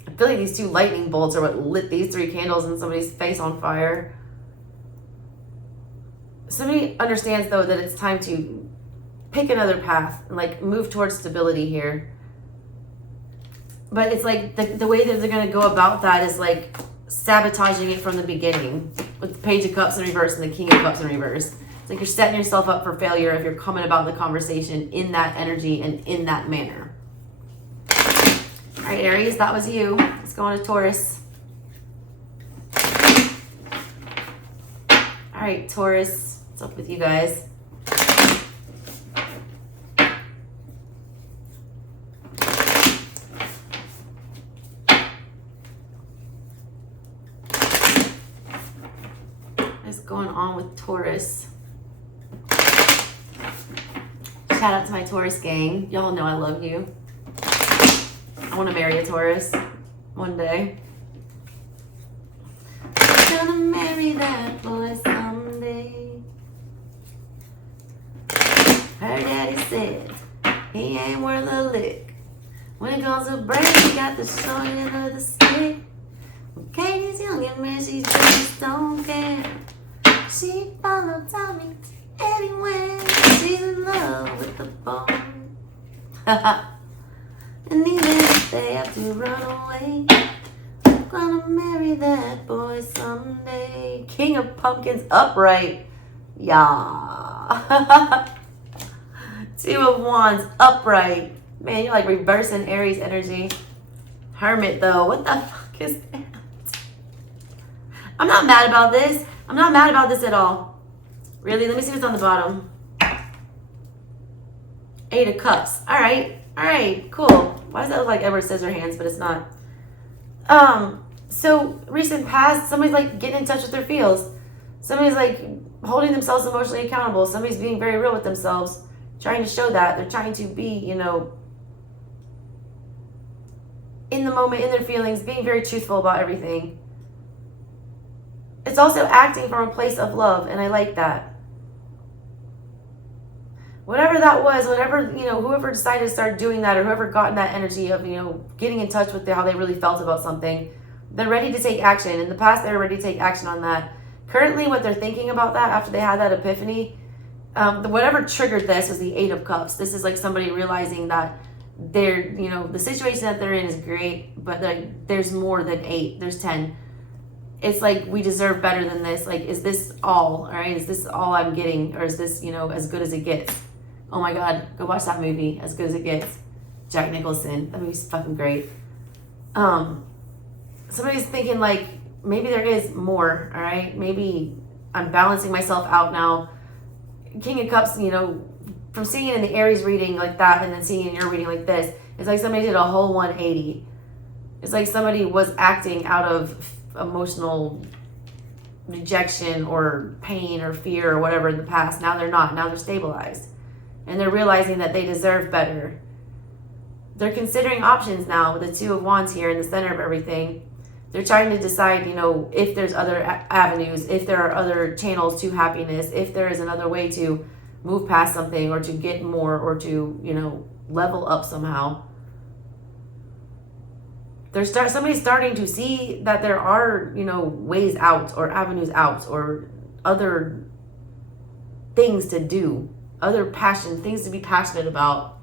I feel like these 2 lightning bolts are what lit these 3 candles in somebody's face on fire. Somebody understands though that it's time to pick another path and like move towards stability here. But it's like the way that they're going to go about that is like sabotaging it from the beginning with the Page of Cups in reverse and the King of Cups in reverse. It's like you're setting yourself up for failure if you're coming about the conversation in that energy and in that manner. All right, Aries, that was you. Let's go on to Taurus. All right, Taurus, what's up with you guys? What's going on with Taurus? Shout out to my Taurus gang. Y'all know I love you. I want to marry a Taurus one day. I'm gonna marry that boy someday. Her daddy said he ain't worth a lick. When it comes to brain, he got the short end of the stick. When Katie's young and man, she just don't care. She followed Tommy anywhere. She's in love with the boy. And even if they have to run away, I'm gonna marry that boy someday. King of Pumpkins upright. Yeah. 2 of Wands upright. Man, you're like reversing Aries energy. Hermit though. What the fuck is that? I'm not mad about this. I'm not mad about this at all. Really? Let me see what's on the bottom. 8 of Cups. All right. All right. Cool. Why does that look like Edward Scissorhands, but it's not? So recent past, somebody's like getting in touch with their feels. Somebody's like holding themselves emotionally accountable. Somebody's being very real with themselves, trying to show that. They're trying to be, you know, in the moment, in their feelings, being very truthful about everything. It's also acting from a place of love, and I like that. Whatever that was, whatever, you know, whoever decided to start doing that, or whoever got in that energy of, you know, getting in touch with how they really felt about something, they're ready to take action. In the past, they were ready to take action on that. Currently, what they're thinking about that after they had that epiphany, whatever triggered this is the 8 of Cups. This is like somebody realizing that they're, you know, the situation that they're in is great, but there's more than 8. There's 10. It's like, we deserve better than this. Like, is this all right? Is this all I'm getting? Or is this, you know, as good as it gets? Oh my God, go watch that movie, As Good as It Gets. Jack Nicholson. That movie's fucking great. Somebody's thinking like, maybe there is more, all right? Maybe I'm balancing myself out now. King of Cups, you know, from seeing it in the Aries reading like that and then seeing it in your reading like this, it's like somebody did a whole 180. It's like somebody was acting out of emotional rejection or pain or fear or whatever in the past. Now they're not. Now they're stabilized. And they're realizing that they deserve better. They're considering options now with the 2 of Wands here in the center of everything. They're trying to decide, you know, if there's other avenues, if there are other channels to happiness, if there is another way to move past something or to get more or to, you know, level up somehow. Somebody's starting to see that there are, you know, ways out or avenues out or other things to do, other passion, things to be passionate about.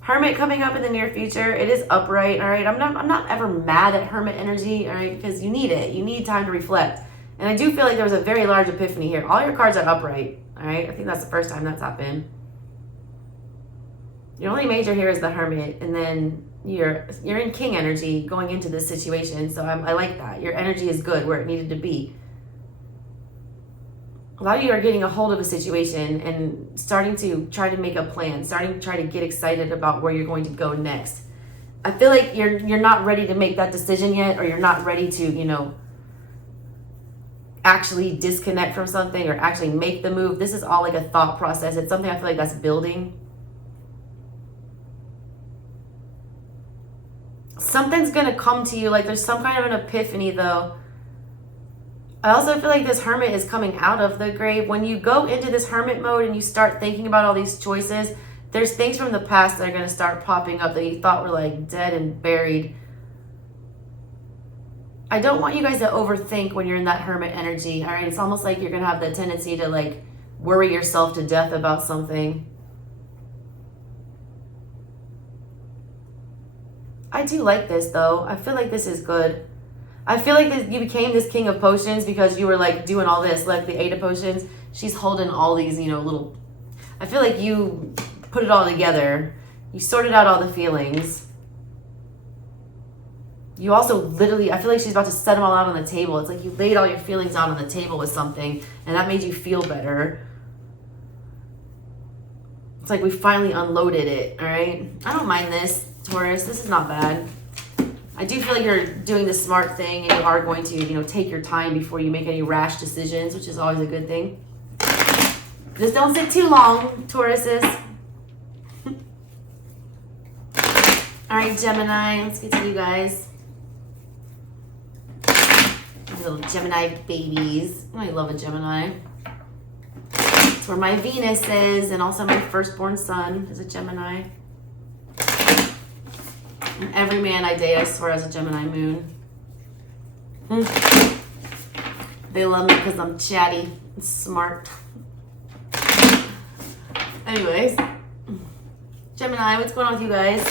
Hermit coming up in the near future. It is upright, all right? I'm not ever mad at Hermit energy, all right? Because you need it. You need time to reflect. And I do feel like there was a very large epiphany here. All your cards are upright, all right? I think that's the first time that's happened. Your only major here is the Hermit, and then you're in king energy going into this situation. So I like that. Your energy is good where it needed to be. A lot of you are getting a hold of a situation and starting to try to make a plan, starting to try to get excited about where you're going to go next. I feel like you're not ready to make that decision yet, or you're not ready to, you know, actually disconnect from something or actually make the move. This is all like a thought process. It's something I feel like that's building. Something's gonna come to you, like there's some kind of an epiphany though. I also feel like this hermit is coming out of the grave. When you go into this hermit mode and you start thinking about all these choices, there's things from the past that are gonna start popping up that you thought were like dead and buried. I don't want you guys to overthink when you're in that hermit energy, all right? It's almost like you're gonna have the tendency to like worry yourself to death about something. I do like this though. I feel like this is good. I feel like this, you became this king of potions because you were like doing all this, like the 8 of potions. She's holding all these, you know, little, I feel like you put it all together. You sorted out all the feelings. You also literally, I feel like she's about to set them all out on the table. It's like you laid all your feelings out on the table with something and that made you feel better. It's like we finally unloaded it, all right? I don't mind this, Taurus. This is not bad. I do feel like you're doing the smart thing and you are going to, you know, take your time before you make any rash decisions, which is always a good thing. Just don't sit too long, Tauruses. All right, Gemini, let's get to you guys. Little Gemini babies. I love a Gemini. It's where my Venus is, and also my firstborn son is a Gemini. And every man I date, I swear, has a Gemini moon. They love me because I'm chatty and smart. Anyways, Gemini, what's going on with you guys?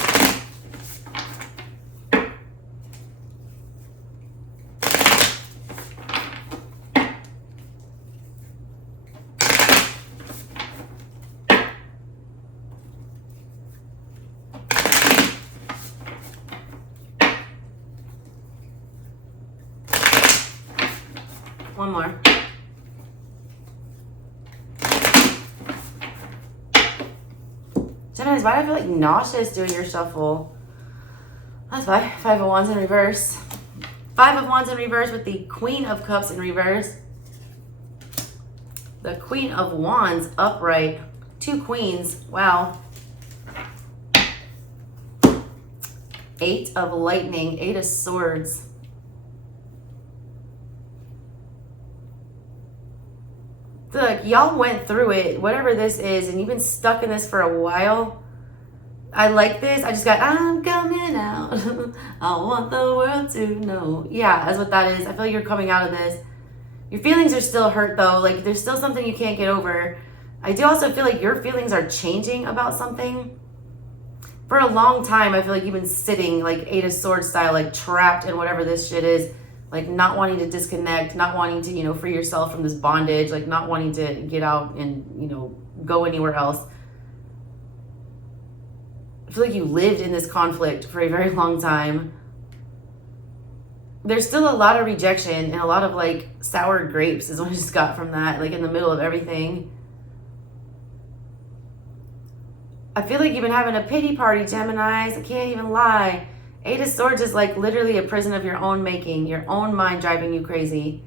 One more. Geminis, why do I feel like nauseous doing your shuffle? That's fine. 5 of Wands in reverse. 5 of Wands in reverse with the Queen of Cups in reverse. The Queen of Wands upright. 2 queens. Wow. 8 of Lightning. 8 of Swords. Look, y'all went through it, whatever this is, and you've been stuck in this for a while. I like this. I just got, I'm coming out. I want the world to know. Yeah, that's what that is. I feel like you're coming out of this. Your feelings are still hurt, though. Like, there's still something you can't get over. I do also feel like your feelings are changing about something. For a long time, I feel like you've been sitting, like, 8 of Swords style, like, trapped in whatever this shit is. Like, not wanting to disconnect, not wanting to, you know, free yourself from this bondage, like, not wanting to get out and, you know, go anywhere else. I feel like you lived in this conflict for a very long time. There's still a lot of rejection and a lot of, like, sour grapes is what I just got from that, like, in the middle of everything. I feel like you've been having a pity party, Geminis. I can't even lie. 8 of Swords is like literally a prison of your own making, your own mind driving you crazy.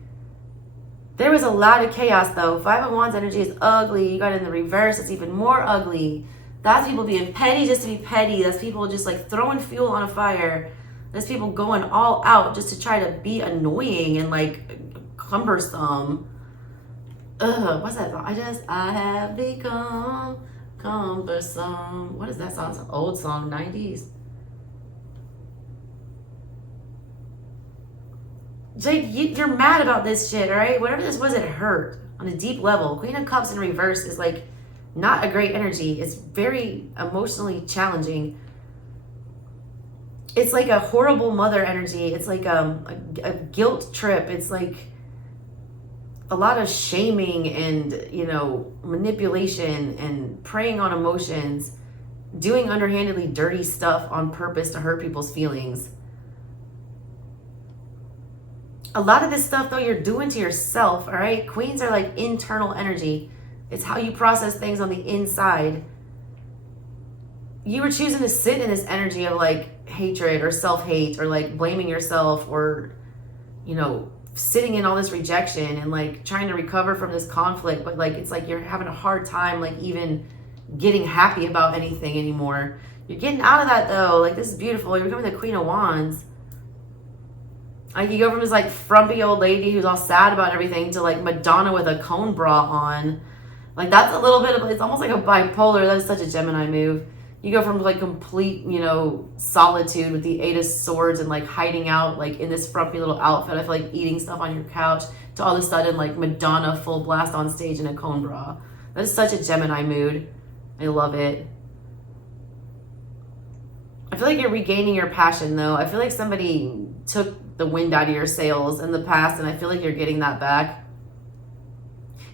There was a lot of chaos though. 5 of Wands energy is ugly. You got it in the reverse. It's even more ugly. That's people being petty just to be petty. That's people just like throwing fuel on a fire. That's people going all out just to try to be annoying and like cumbersome. Ugh, what's that song? I have become cumbersome. What is that song? It's an old song, 90s. Jake, you're mad about this shit, all right? Whatever this was, it hurt on a deep level. Queen of Cups in reverse is like not a great energy. It's very emotionally challenging. It's like a horrible mother energy. It's like a guilt trip. It's like a lot of shaming and, you know, manipulation and preying on emotions. doing underhandedly dirty stuff on purpose to hurt people's feelings. A lot of this stuff, though, you're doing to yourself, all right? Queens are like internal energy. It's how you process things on the inside. You were choosing to sit in this energy of like hatred or self-hate or like blaming yourself or, you know, sitting in all this rejection and like trying to recover from this conflict. But like, it's like you're having a hard time like even getting happy about anything anymore. You're getting out of that though. Like, this is beautiful. You're becoming the Queen of Wands. Like, you go from this like frumpy old lady who's all sad about everything to like Madonna with a cone bra on. Like, that's a little bit of, it's almost like a bipolar. That is such a Gemini move. You go from like complete, you know, solitude with the 8 of Swords and like hiding out like in this frumpy little outfit. I feel like eating stuff on your couch to all of a sudden like Madonna full blast on stage in a cone bra. That is such a Gemini mood. I love it. I feel like you're regaining your passion though. I feel like somebody took the wind out of your sails in the past, and I feel like you're getting that back.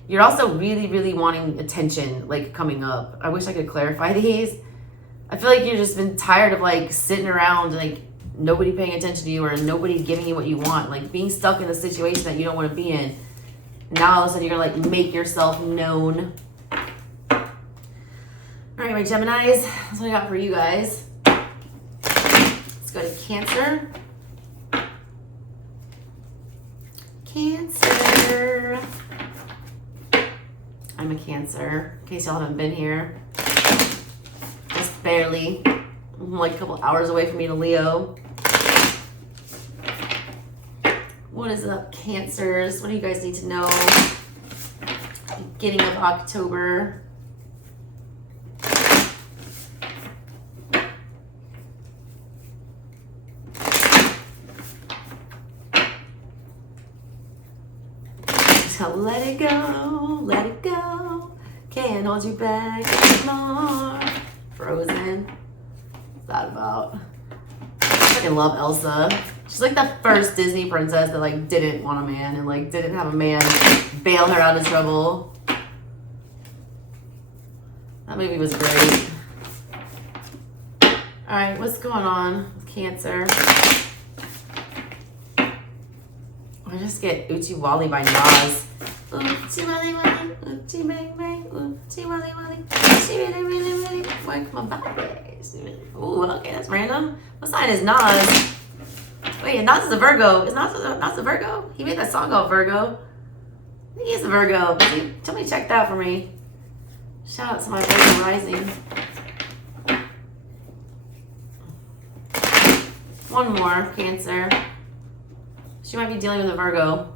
You're also really, really wanting attention, like, coming up. I wish I could clarify these. I feel like you've just been tired of like sitting around and like nobody paying attention to you or nobody giving you what you want, like being stuck in a situation that you don't want to be in. Now all of a sudden you're gonna like make yourself known. All right, my Geminis, that's what I got for you guys. Let's go to Cancer. Cancer. I'm a Cancer, in case y'all haven't been here. Just barely. I'm like a couple hours away from being a Leo. What is up, Cancers? What do you guys need to know? Beginning of October. So let it go, let it go. Can't hold you back anymore. Frozen. What's that about? I fucking love Elsa. She's like the first Disney princess that like didn't want a man and like didn't have a man bail her out of trouble. That movie was great. Alright, what's going on with Cancer? I just get Uchi Wally by Nas. Uchi Wally Wally, Uchi Bang Bang, Uchi Wally Wally, Uchi Really Really Really work my body. Ooh, okay, that's random. What sign is Nas? Wait, Nas is a Virgo. Is Nas a Virgo? He made that song called Virgo. I think he's a Virgo. Tell me to check that for me. Shout out to my Virgo rising. One more, Cancer. She might be dealing with a Virgo.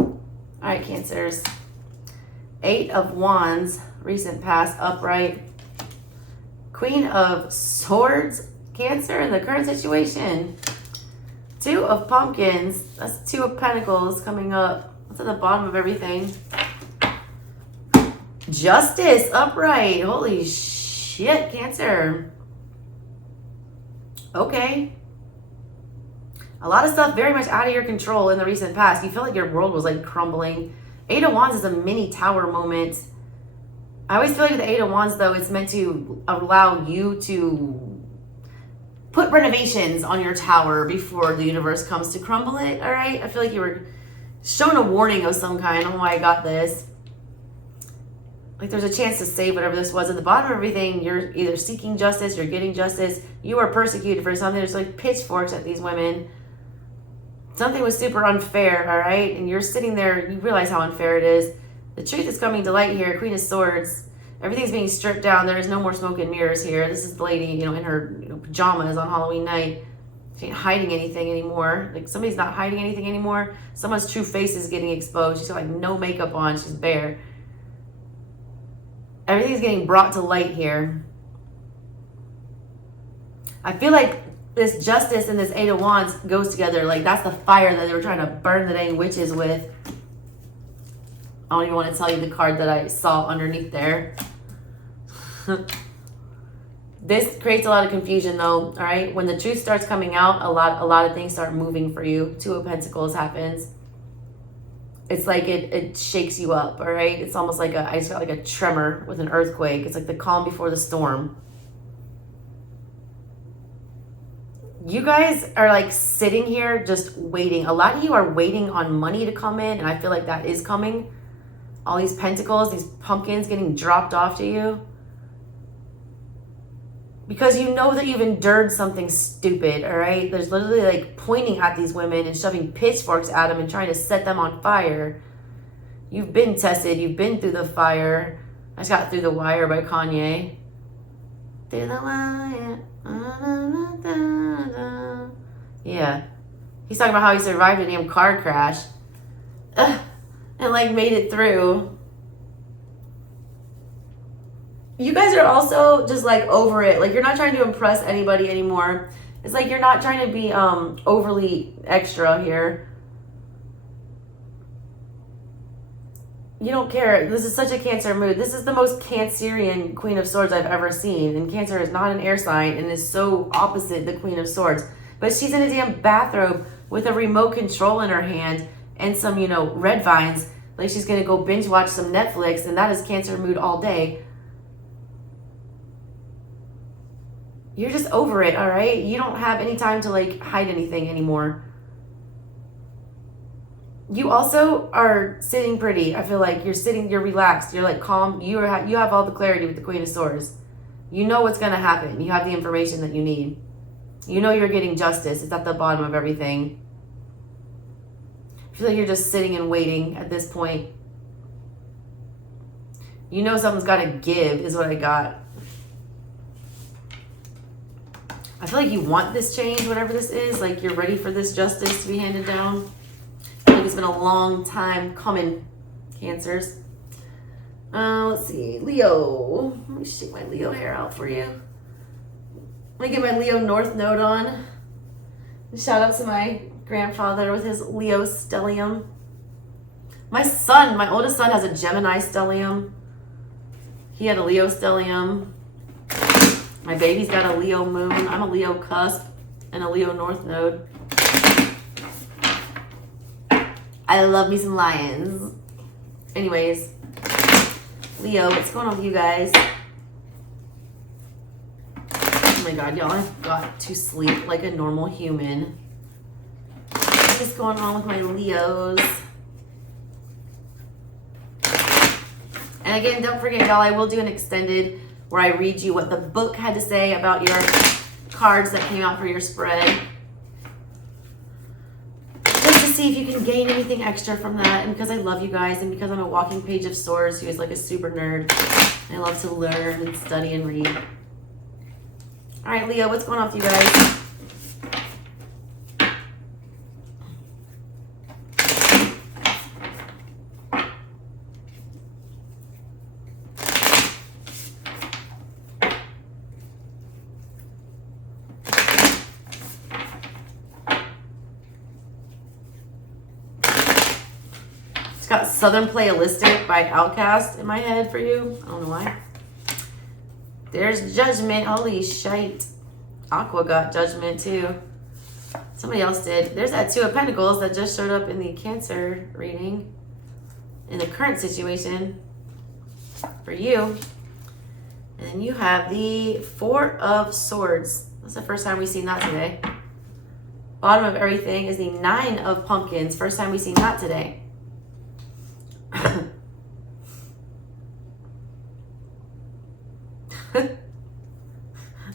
All right, Cancers. 8 of Wands, recent past, upright. Queen of Swords, Cancer, in the current situation. 2 of Pumpkins. That's 2 of Pentacles coming up. What's at the bottom of everything? Justice, upright. Holy shit, Cancer. Okay. A lot of stuff very much out of your control in the recent past. You feel like your world was like crumbling. 8 of Wands is a mini tower moment. I always feel like with the 8 of Wands though, it's meant to allow you to put renovations on your tower before the universe comes to crumble it, all right? I feel like you were shown a warning of some kind. I don't know why I got this. Like there's a chance to save whatever this was. At the bottom of everything, you're either seeking justice, you're getting justice, you are persecuted for something. There's like pitchforks at these women. Something was super unfair, all right? And you're sitting there, you realize how unfair it is. The truth is coming to light here. Queen of Swords. Everything's being stripped down. There is no more smoke and mirrors here. This is the lady, you know, in her pajamas on Halloween night. She ain't hiding anything anymore. Like somebody's not hiding anything anymore. Someone's true face is getting exposed. She's got like no makeup on. She's bare. Everything's getting brought to light here. I feel like this justice and this 8 of Wands goes together. Like that's the fire that they were trying to burn the dang witches with. I don't even want to tell you the card that I saw underneath there. This creates a lot of confusion though, all right? When the truth starts coming out, a lot of things start moving for you. 2 of Pentacles happens. It's like it shakes you up, all right? It's almost like I just got like a tremor with an earthquake. It's like the calm before the storm. You guys are like sitting here just waiting. A lot of you are waiting on money to come in, and I feel like that is coming. All these pentacles, these pumpkins getting dropped off to you. Because you know that you've endured something stupid, all right? There's literally like pointing at these women and shoving pitchforks at them and trying to set them on fire. You've been tested. You've been through the fire. I just got Through the Wire by Kanye. Through the wire. Yeah. He's talking about how he survived a damn car crash. And like made it through. You guys are also just like over it. Like you're not trying to impress anybody anymore. It's like you're not trying to be overly extra here. You don't care. This is such a Cancer mood. This is the most Cancerian Queen of Swords I've ever seen. And Cancer is not an air sign and is so opposite the Queen of Swords. But she's in a damn bathrobe with a remote control in her hand and some, you know, red vines. Like she's going to go binge watch some Netflix, and that is Cancer mood all day. You're just over it, all right? You don't have any time to like hide anything anymore. You also are sitting pretty. I feel like you're relaxed. You're like calm. You have all the clarity with the Queen of Swords. You know what's going to happen. You have the information that you need. You know you're getting justice. It's at the bottom of everything. I feel like you're just sitting and waiting at this point. You know something's got to give is what I got. I feel like you want this change, whatever this is. Like you're ready for this justice to be handed down. I feel like it's been a long time coming, Cancers. Let's see. Leo. Let me shake my Leo hair out for you. Let me get my Leo North Node on. Shout out to my grandfather with his Leo stellium. My son, my oldest son, has a Gemini stellium. He had a Leo stellium. My baby's got a Leo moon. I'm a Leo cusp and a Leo North Node. I love me some lions. Anyways, Leo, what's going on with you guys? Oh my God, y'all, I've got to sleep like a normal human. What is going on with my Leos? And again, don't forget, y'all, I will do an extended where I read you what the book had to say about your cards that came out for your spread. Just to see if you can gain anything extra from that. And because I love you guys and because I'm a walking page of swords who is like a super nerd. I love to learn and study and read. All right, Leo, what's going on with you guys? Got Southern Playalistic by Outcast in my head for you. I don't know why. There's Judgment. Holy shite. Aqua got Judgment too. Somebody else did. There's that Two of Pentacles that just showed up in the Cancer reading. In the current situation for you. And then you have the Four of Swords. That's the first time we've seen that today. Bottom of everything is the Nine of Pumpkins. First time we've seen that today.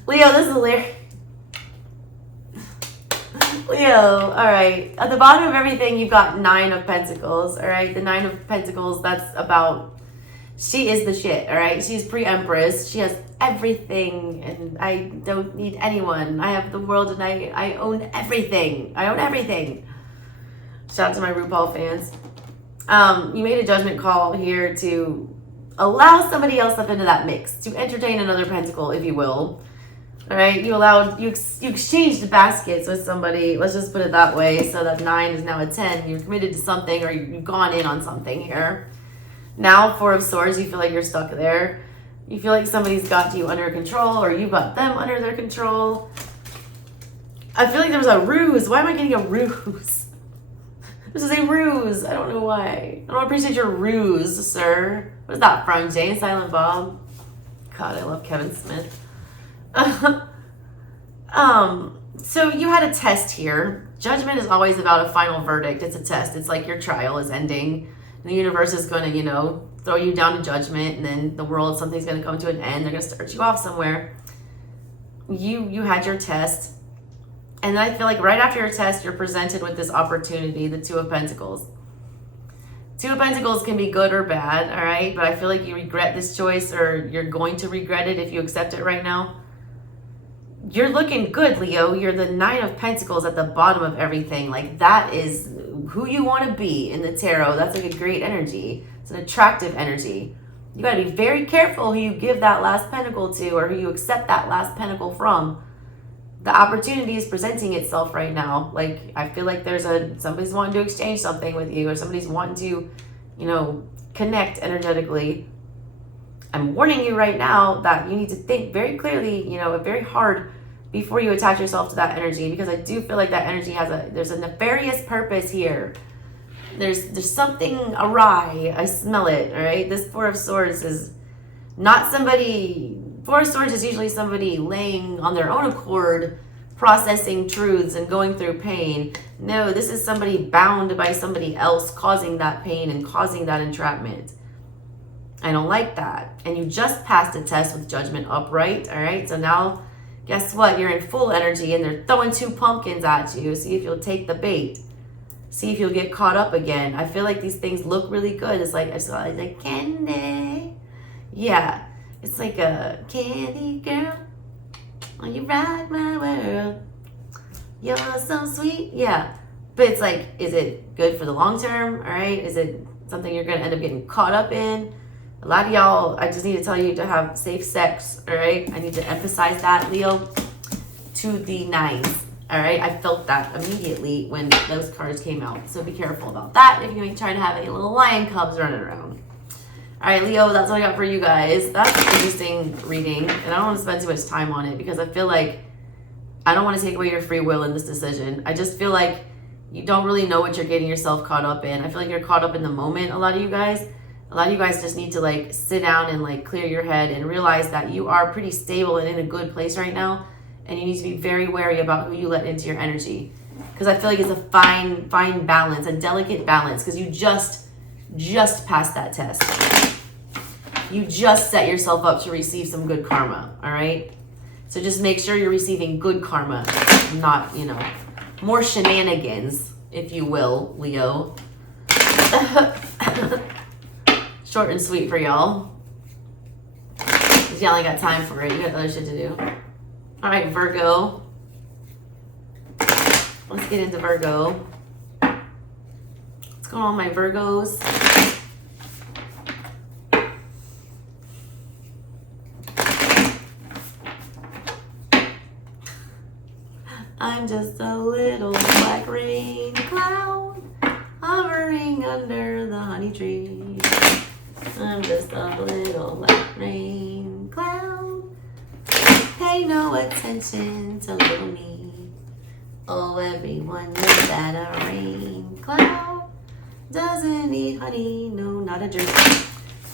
Leo, this is hilarious. Leo, all right. At the bottom of everything, you've got Nine of Pentacles, all right? The Nine of Pentacles, that's about, she is the shit, all right? She's pre-empress. She has everything, and I don't need anyone. I have the world, and I own everything. I own everything. Shout out to my RuPaul fans. You made a judgment call here to allow somebody else up into that mix, to entertain another pentacle, if you will. All right, you exchanged baskets with somebody. Let's just put it that way. So that 9 is now a 10. You're committed to something, or you've gone in on something here. Now, Four of Swords, you feel like you're stuck there. You feel like somebody's got you under control, or you've got them under their control. I feel like there was a ruse. Why am I getting a ruse? This is a ruse. I don't know why. I don't appreciate your ruse, sir. What is that from? Jay and Silent Bob? God, I love Kevin Smith. So you had a test here. Judgment is always about a final verdict. It's a test. It's like your trial is ending. And the universe is going to, you know, throw you down to judgment, and then the world, something's going to come to an end. They're going to start you off somewhere. You had your test. And I feel like right after your test, you're presented with this opportunity, the Two of Pentacles. Two of Pentacles can be good or bad, all right? But I feel like you regret this choice, or you're going to regret it if you accept it right now. You're looking good, Leo. You're the Nine of Pentacles at the bottom of everything. Like, that is who you want to be in the tarot. That's like a great energy. It's an attractive energy. You got to be very careful who you give that last pentacle to, or who you accept that last pentacle from. The opportunity is presenting itself right now. Like, I feel like somebody's wanting to exchange something with you, or somebody's wanting to, you know, connect energetically. I'm warning you right now that you need to think very clearly, you know, very hard before you attach yourself to that energy, because I do feel like that energy there's a nefarious purpose here. There's something awry. I smell it, all right? This Four of Swords is not somebody. Four of Swords is usually somebody laying on their own accord, processing truths and going through pain. No, this is somebody bound by somebody else causing that pain and causing that entrapment. I don't like that. And you just passed a test with Judgment upright, all right? So now, guess what? You're in full energy, and they're throwing two pumpkins at you. See if you'll take the bait. See if you'll get caught up again. I feel like these things look really good. It's like candy. Yeah. It's like a candy girl. Oh, you rock my world. You're so sweet. Yeah. But it's like, is it good for the long term? All right. Is it something you're going to end up getting caught up in? A lot of y'all, I just need to tell you to have safe sex. All right. I need to emphasize that, Leo, to the nines. All right. I felt that immediately when those cards came out. So be careful about that if you ain't trying to have any little lion cubs running around. All right, Leo, that's what I got for you guys. That's an interesting reading, and I don't want to spend too much time on it because I feel like I don't want to take away your free will in this decision. I just feel like you don't really know what you're getting yourself caught up in. I feel like you're caught up in the moment, a lot of you guys. A lot of you guys just need to, like, sit down and, like, clear your head and realize that you are pretty stable and in a good place right now, and you need to be very wary about who you let into your energy, because I feel like it's a fine balance, a delicate balance, because you just passed that test. You just set yourself up to receive some good karma, all right? So just make sure you're receiving good karma, not, you know, more shenanigans, if you will, Leo. Short and sweet for y'all. Because y'all ain't got time for it. You got other shit to do. All right, Virgo. Let's get into Virgo. What's going on, my Virgos? I'm just a little black rain cloud hovering under the honey tree. I'm just a little black rain cloud. Pay no attention to little me. Oh, everyone knows that a rain cloud doesn't eat honey, no, not a drink.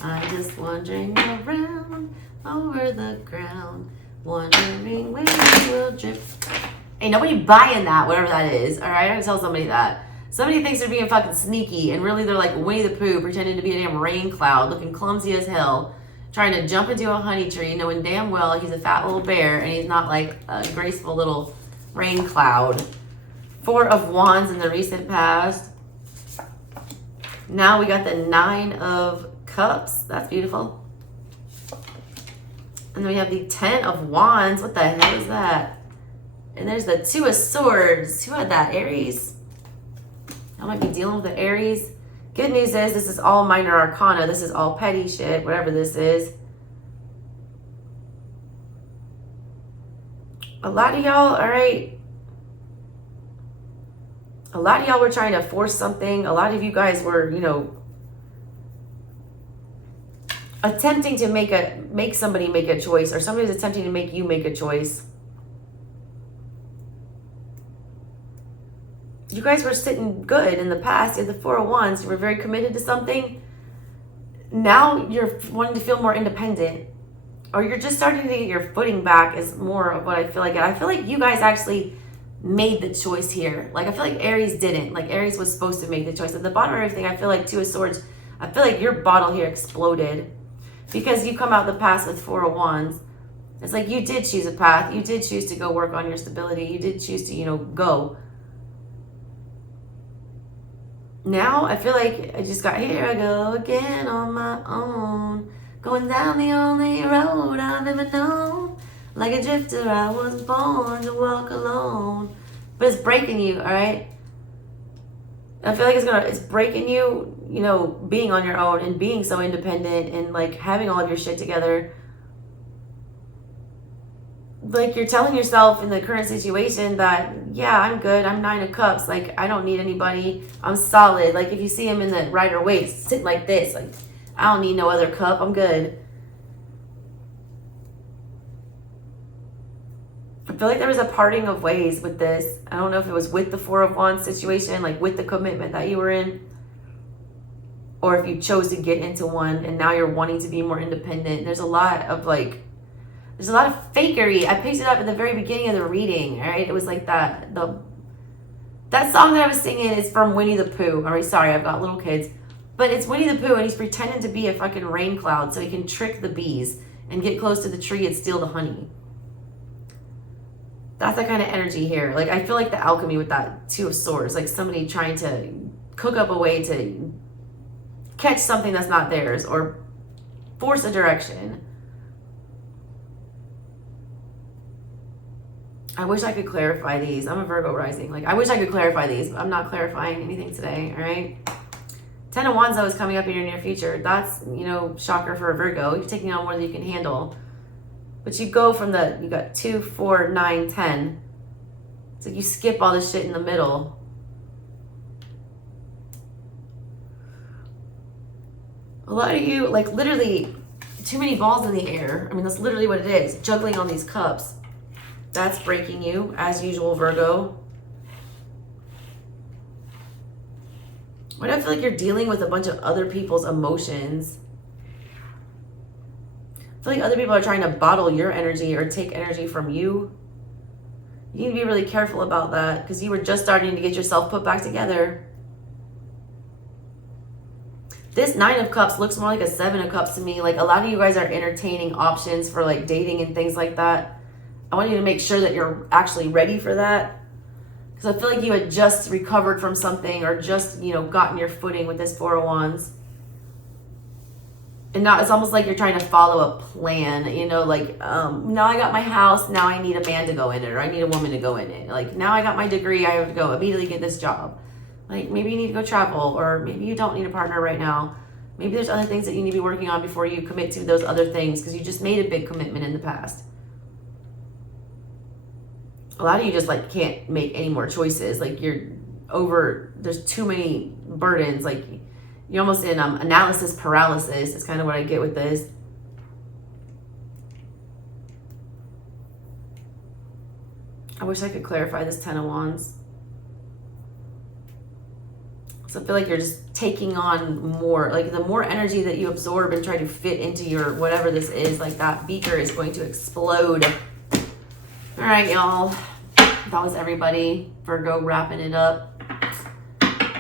I'm just wandering around over the ground, wondering where it will drip. Ain't nobody buying that, whatever that is. All right, I gotta tell somebody that. Somebody thinks they're being fucking sneaky, and really they're like Winnie the Pooh, pretending to be a damn rain cloud, looking clumsy as hell, trying to jump into a honey tree, knowing damn well he's a fat little bear, and he's not like a graceful little rain cloud. Four of Wands in the recent past. Now we got the Nine of Cups. That's beautiful. And then we have the Ten of Wands. What the hell is that? And there's the Two of Swords. Who had that? Aries? I might be dealing with the Aries. Good news is this is all minor arcana. This is all petty shit, whatever this is. A lot of y'all, all right. A lot of y'all were trying to force something. A lot of you guys were, you know, attempting to make somebody make a choice, or somebody's attempting to make you make a choice. you guys were sitting good in the past. You had the Four of Wands. You were very committed to something. Now you're wanting to feel more independent, or you're just starting to get your footing back is more of what I feel like. And I feel like you guys actually made the choice here. Like, I feel like Aries didn't. Like, Aries was supposed to make the choice. At the bottom of everything, I feel like Two of Swords, I feel like your bottle here exploded because you come out the past with Four of Wands. It's like you did choose a path. You did choose to go work on your stability. You did choose to, you know, go. Now, I feel like I just got, here I go again on my own. Going down the only road I've ever known. Like a drifter, I was born to walk alone. But it's breaking you, all right? I feel like it's breaking you, you know, being on your own and being so independent and like having all of your shit together. Like, you're telling yourself in the current situation that, yeah, I'm good. I'm Nine of Cups. Like, I don't need anybody. I'm solid. Like, if you see him in the Rider Waite sitting like this, like, I don't need no other cup. I'm good. I feel like there was a parting of ways with this. I don't know if it was with the Four of Wands situation, like with the commitment that you were in, or if you chose to get into one and now you're wanting to be more independent. There's a lot of like, there's a lot of fakery. I picked it up at the very beginning of the reading, all right? It was like that song that I was singing is from Winnie the Pooh. Sorry, I've got little kids. But it's Winnie the Pooh, and he's pretending to be a fucking rain cloud so he can trick the bees and get close to the tree and steal the honey. That's that kind of energy here. Like, I feel like the alchemy with that Two of Swords, like somebody trying to cook up a way to catch something that's not theirs or force a direction. I wish I could clarify these. I'm a Virgo rising. Like, I wish I could clarify these, but I'm not clarifying anything today, all right? Ten of Wands, though, is coming up in your near future. That's, you know, shocker for a Virgo. You're taking on more than you can handle. But you go from you got 2, 4, 9, 10. It's like you skip all this shit in the middle. A lot of you, like, literally, too many balls in the air. I mean, that's literally what it is. Juggling on these cups. That's breaking you, as usual, Virgo. Why do I feel like you're dealing with a bunch of other people's emotions? I feel like other people are trying to bottle your energy or take energy from you. You need to be really careful about that because you were just starting to get yourself put back together. This Nine of Cups looks more like a Seven of Cups to me. Like, a lot of you guys are entertaining options for like dating and things like that. I want you to make sure that you're actually ready for that. Because I feel like you had just recovered from something or just, you know, gotten your footing with this Four of Wands. And now it's almost like you're trying to follow a plan, you know, like, now I got my house, now I need a man to go in it, or I need a woman to go in it. Like, now I got my degree, I have to go immediately get this job. Like, maybe you need to go travel, or maybe you don't need a partner right now. Maybe there's other things that you need to be working on before you commit to those other things because you just made a big commitment in the past. A lot of you just like can't make any more choices. Like, there's too many burdens. Like, you're almost in analysis paralysis is kind of what I get with this. I wish I could clarify this Ten of Wands. So I feel like you're just taking on more. Like, the more energy that you absorb and try to fit into your whatever this is, like, that beaker is going to explode. All right, y'all. That was everybody. Virgo wrapping it up.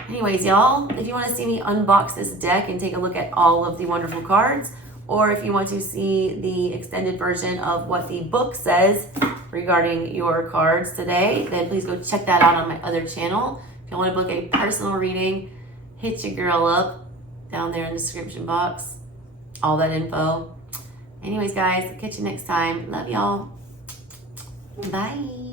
Anyways, y'all, if you want to see me unbox this deck and take a look at all of the wonderful cards, or if you want to see the extended version of what the book says regarding your cards today, then please go check that out on my other channel. If you want to book a personal reading, hit your girl up down there in the description box. All that info. Anyways, guys, catch you next time. Love y'all. Bye.